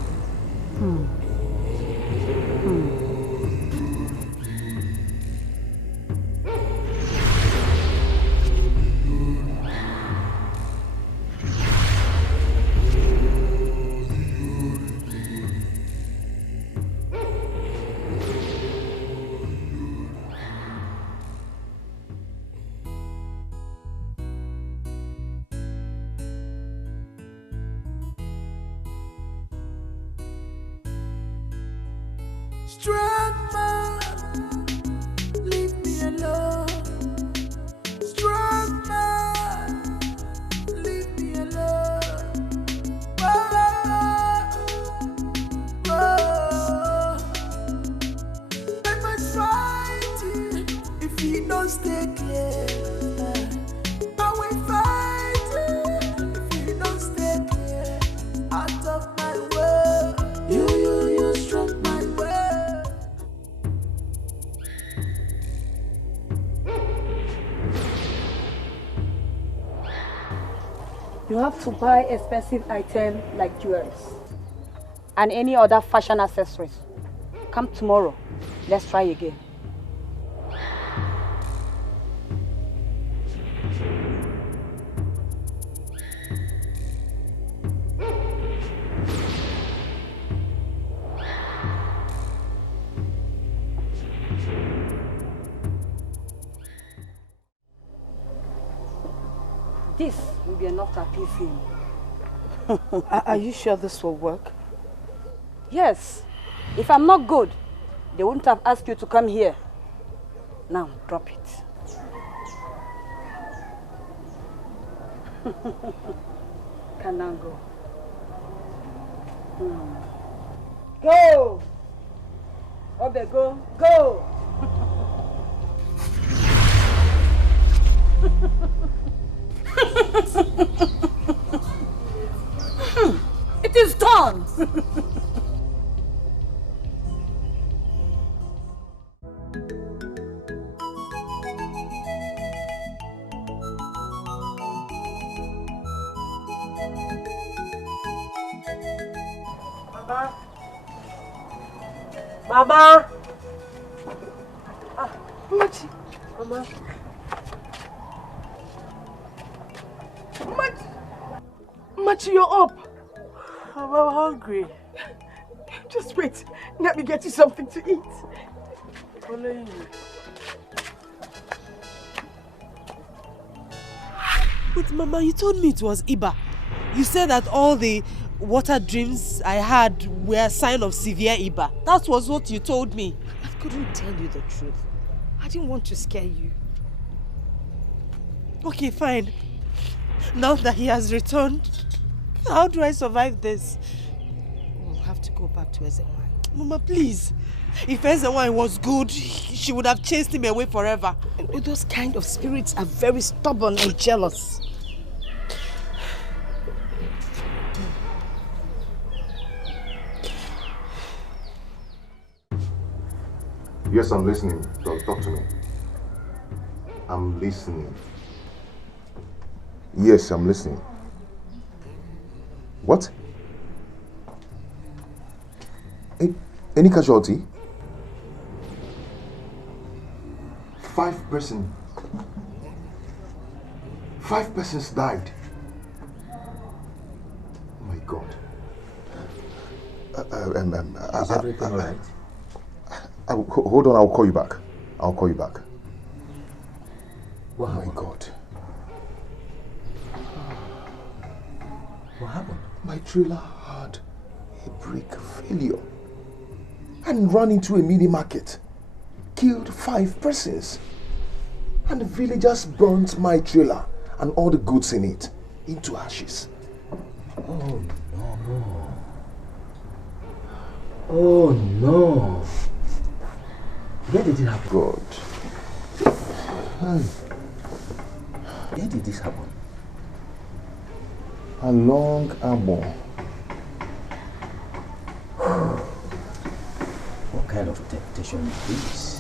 Strong man, leave me alone. Strong man, leave me alone. Oh, oh. I must fight you if you don't stay clear. I will fight you if you don't stay clear. Out of my way, you struck my way. You have to buy expensive items like jewelry and any other fashion accessories. Come tomorrow. Let's try again. This will be enough to appease him. Are you sure this will work? Yes. If I'm not good, They wouldn't have asked you to come here. Now, drop it. Can now go. Go! Obe, go! Go! It is done! Mama! Mama! Machi! Mama! Machi, you're up! I'm hungry. Just wait. Let me get you something to eat. Following you. But Mama, you told me it was Iba. You said that all the water dreams I had were a sign of severe Iba. That was what you told me. I couldn't tell you the truth. I didn't want to scare you. Okay, fine. Now that he has returned, how do I survive this? We'll have to go back to Ezenwai. Mama, please. If Ezenwai was good, she would have chased him away forever. Those kind of spirits are very stubborn and jealous. Yes, I'm listening. Talk to me. I'm listening. Yes, I'm listening. What? Any casualty? 5 persons. 5 persons died. Oh my God. Is everything all right? Hold on, I'll call you back. I'll call you back. What Oh my happened? God. What happened? My trailer had a brake failure and ran into a mini market. Killed 5 persons. And the villagers burnt my trailer and all the goods in it into ashes. Oh no. Oh no. Where did it happen? God. Where did this happen? Along Amo. What kind of temptation is this?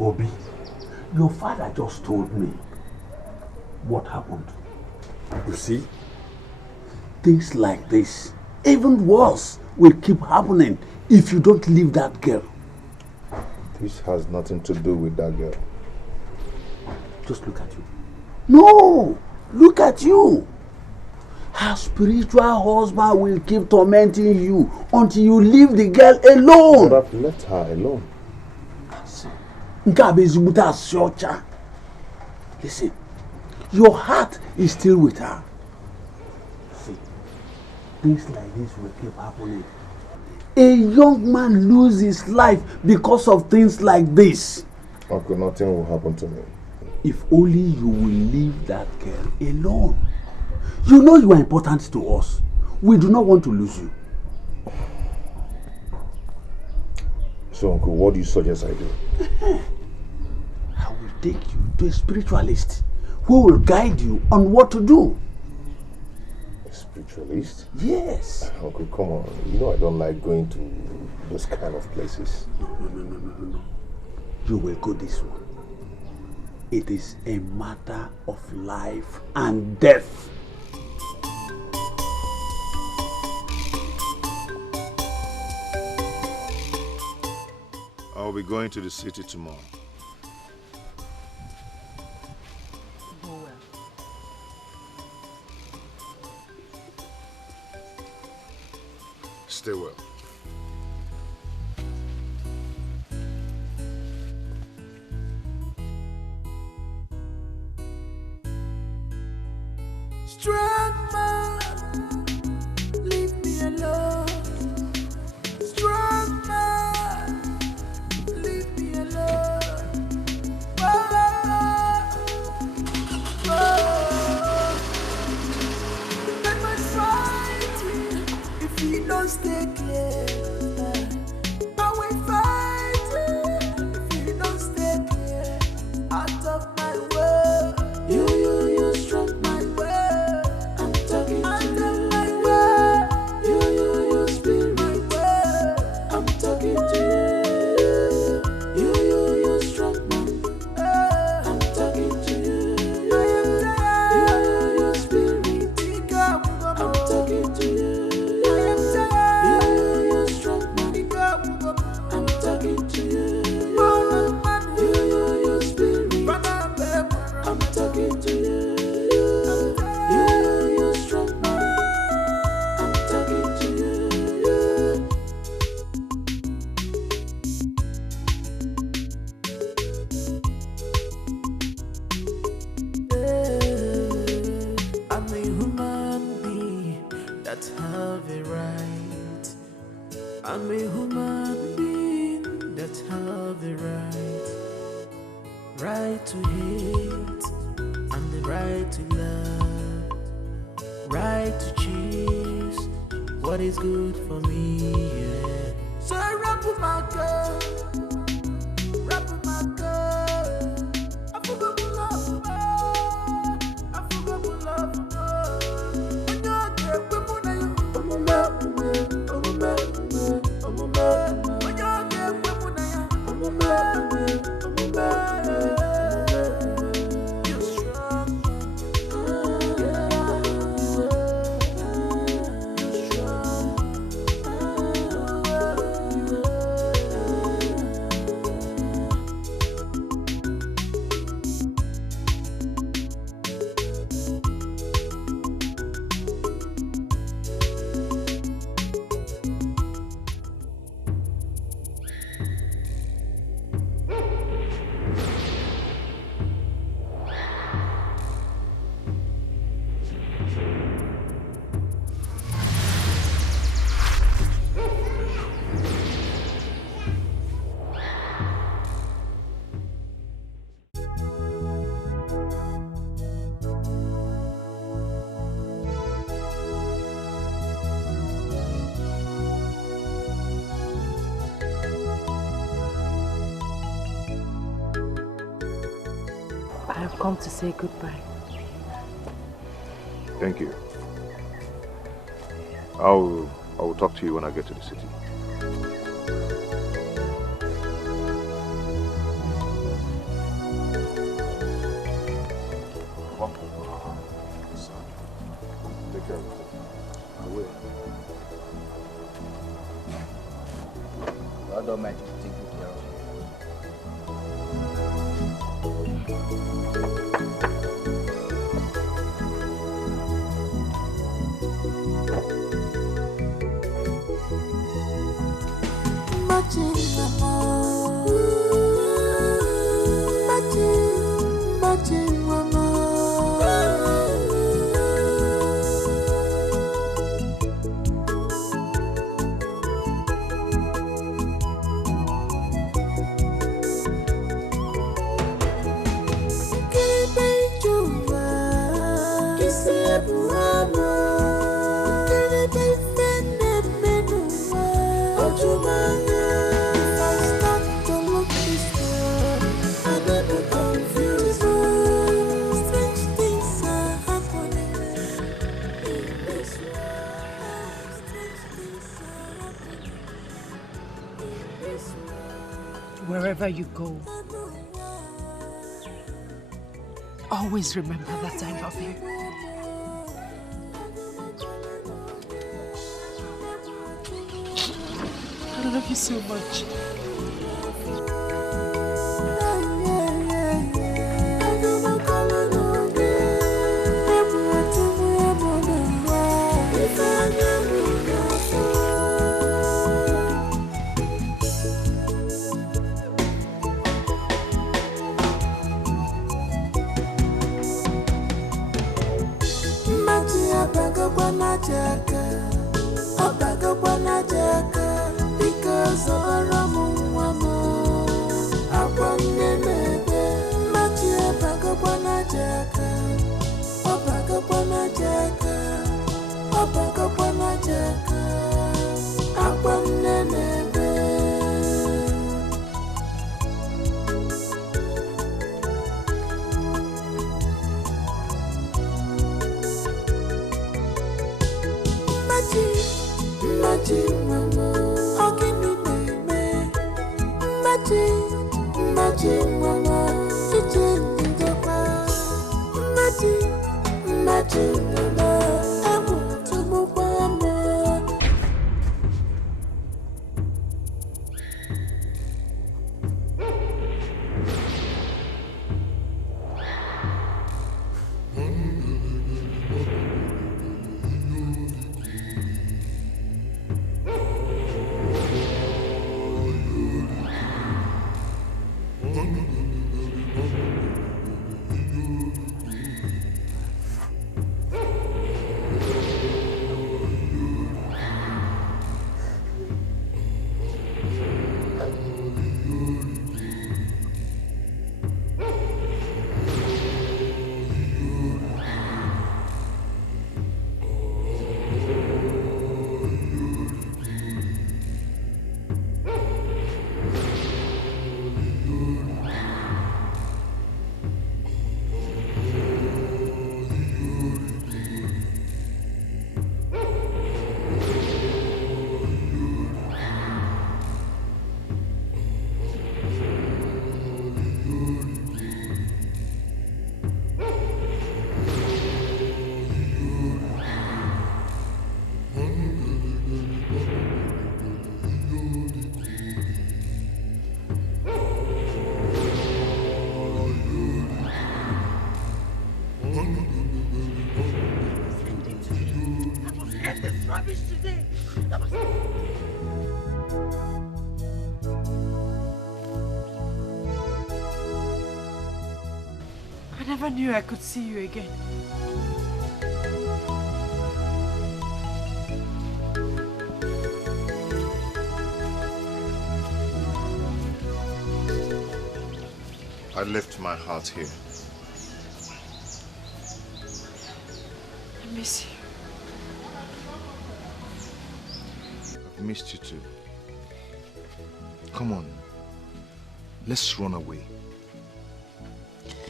Obi, your father just told me what happened. You see, things like this, even worse, will keep happening if you don't leave that girl. This has nothing to do with that girl. Just look at you. No! Look at you! Her spiritual husband will keep tormenting you until you leave the girl alone. But I've left her alone. Listen, your heart is still with her. See, things like this will keep happening. A young man loses his life because of things like this. Uncle, nothing will happen to me. If only you will leave that girl alone. You know you are important to us. We do not want to lose you. So, Uncle, what do you suggest I do? I will take you to a spiritualist who will guide you on what to do. A spiritualist? Yes. Uncle, come on. You know I don't like going to those kind of places. No. You will go this one. It is a matter of life and death. I'll be going to the city tomorrow. Go well. Stay well. Strong man, leave me alone. Strong man, leave me alone. I must fight if you don't stay clear. I will fight if you don't stay clear. Out of my way. You struck my way. I'm talking to you. My way. You spin my way. I'm talking to you. You struck my way. I'm talking to you. I am tired. You spirit. I'm talking to you. I am tired. You struck my way. I'm talking to you. You spirit. I'm talking to you. You struck me. I'm talking to you. I'm a human being that have a right. I'm a human being that have a right. Right to hate and the right to love, right to choose what is good for me. Yeah. So I rap with my girl, rap with my girl. I forgot to love her, I forgot to love her. And you get women and you, oh my, when you get women and you, oh my. I've come to say goodbye. Thank you. I will talk to you when I get to the city. Take care of yourself. I will. God Almighty will take good care of you. Wherever you go, always remember that I love you. I love you so much. jaka, opakapana jaka, because Oromuamo, Apanebe, Matia Pakapana jaka, opakapana jaka, opakapana jaka, Apanebe. Machi, mama, okini baby. Machi, mama, chiche ndokwa. Machi, mama, amu tumupamo. I never knew I could see you again. I left my heart here. I miss you. I've missed you too. Come on. Let's run away.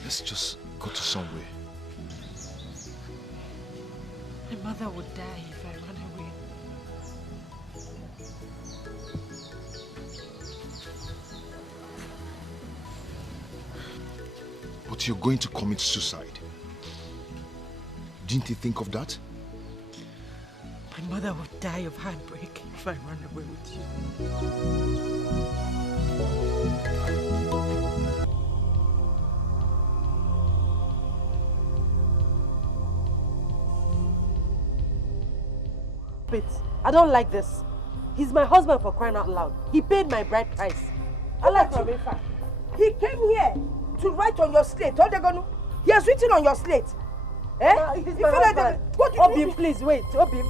Let's just go to somewhere. My mother would die if I run away. But you're going to commit suicide. Didn't you think of that? My mother would die of heartbreak if I run away with you. I don't like this. He's my husband, for crying out loud. He paid my bride price. I like him. He came here to write on your slate. He has written on your slate. Eh? He's my husband. Obi, please wait. Obi.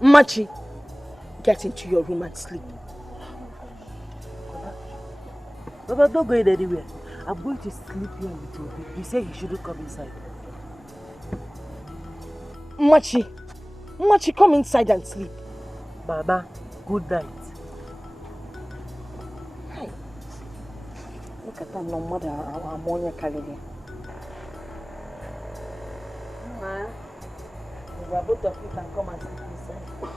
Machi, get into your room and sleep. Baba, don't go anywhere. I'm going to sleep here with you. You say you shouldn't come inside. Machi, come inside and sleep. Baba, good night. Look at that, no mother, ammonia Kalili. Both of you can come and sleep inside.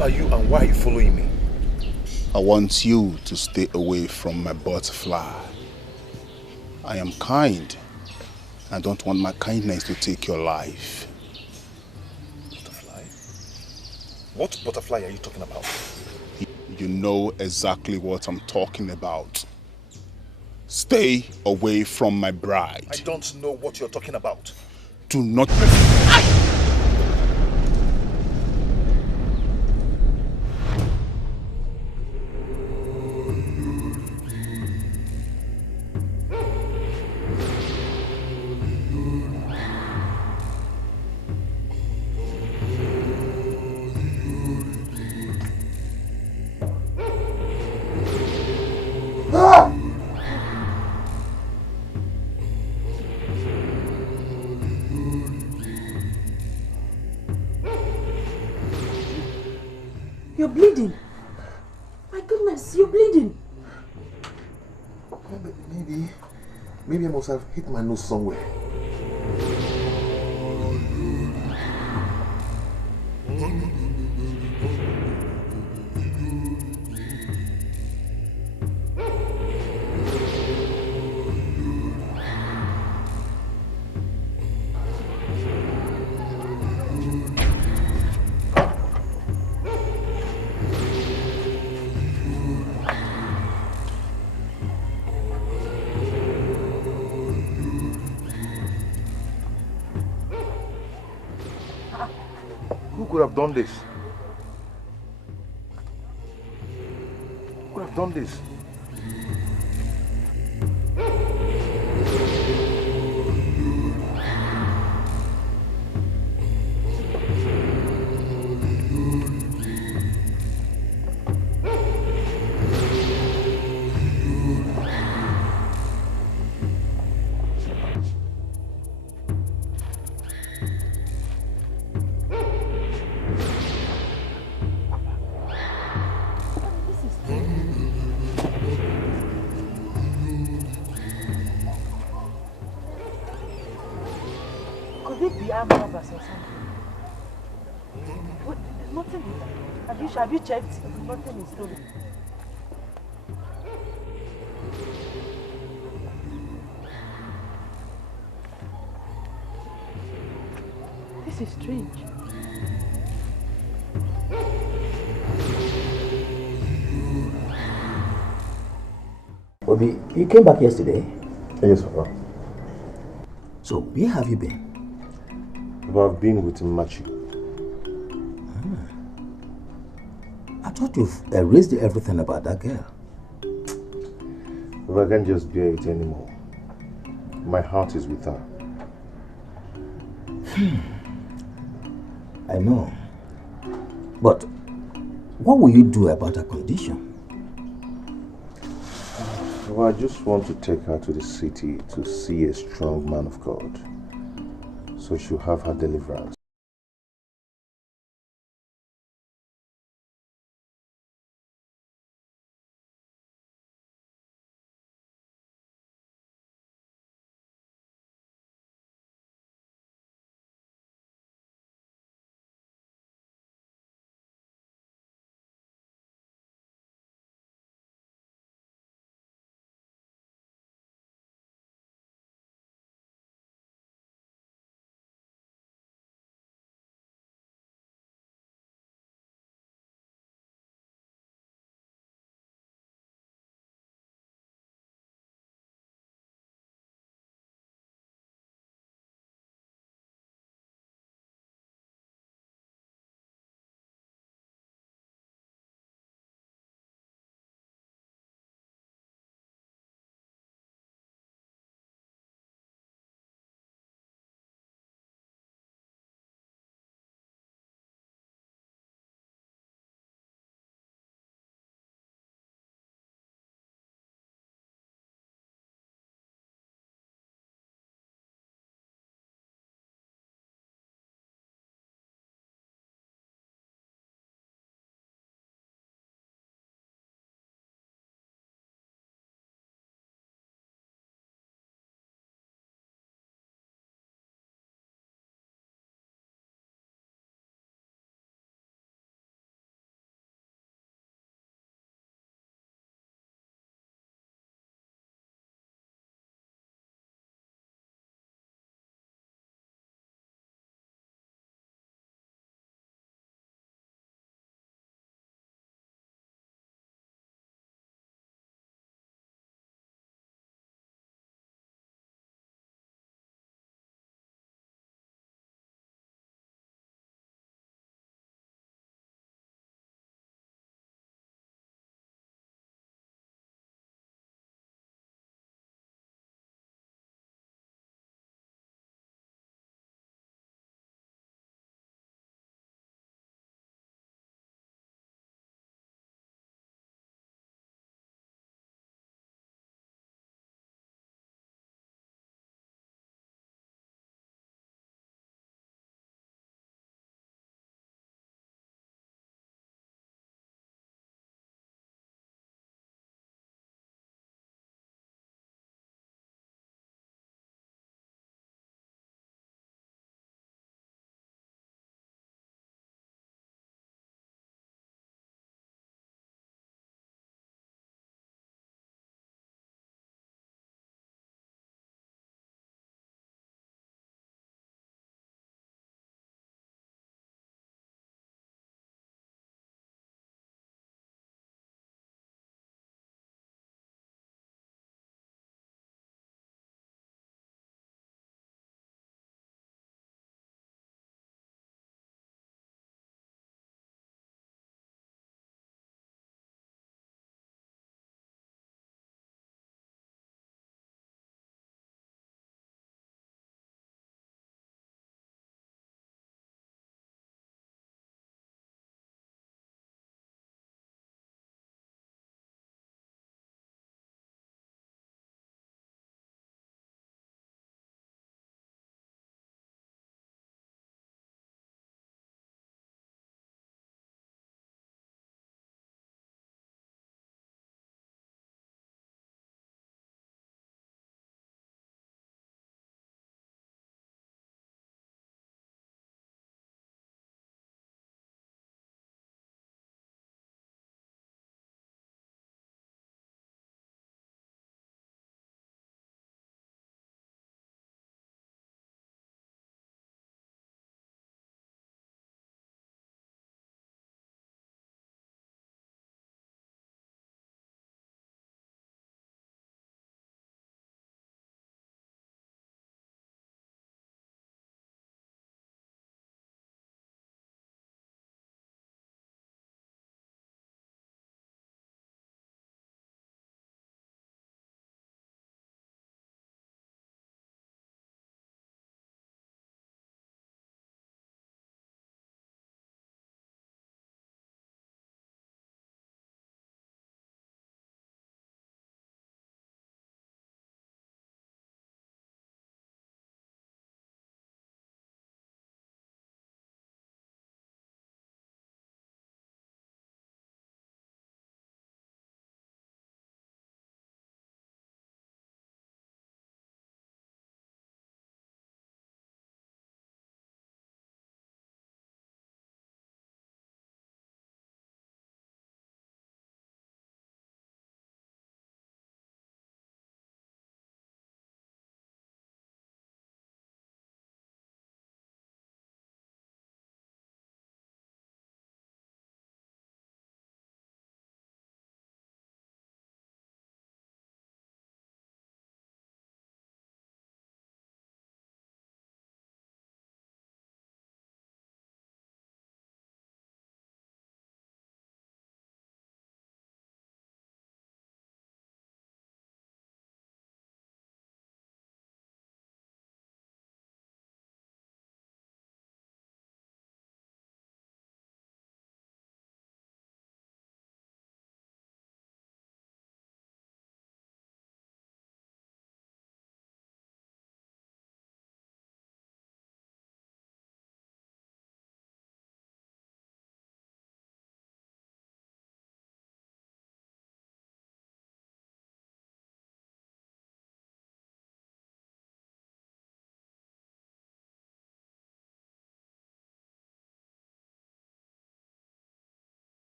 Are you and why are you following me? I want you to stay away from my butterfly. I am kind. I don't want my kindness to take your life. Butterfly? What butterfly are you talking about? You know exactly what I'm talking about. Stay away from my bride. I don't know what you're talking about. Do not... You're bleeding. My goodness, you're bleeding. Maybe I must have hit my nose somewhere. Who could have done this? Who could have done this? Armed robbers or something. What? There's nothing in there. Have you checked? There's nothing is stolen. This is strange. Obi, you came back yesterday? Yes, Papa. So, where have you been? I've been with Machi. I thought you've erased everything about that girl. But I can't just bear it anymore. my heart is with her. I know. But what will you do about her condition? Well, I just want to take her to the city to see a strong man of God. So she'll have her deliverance.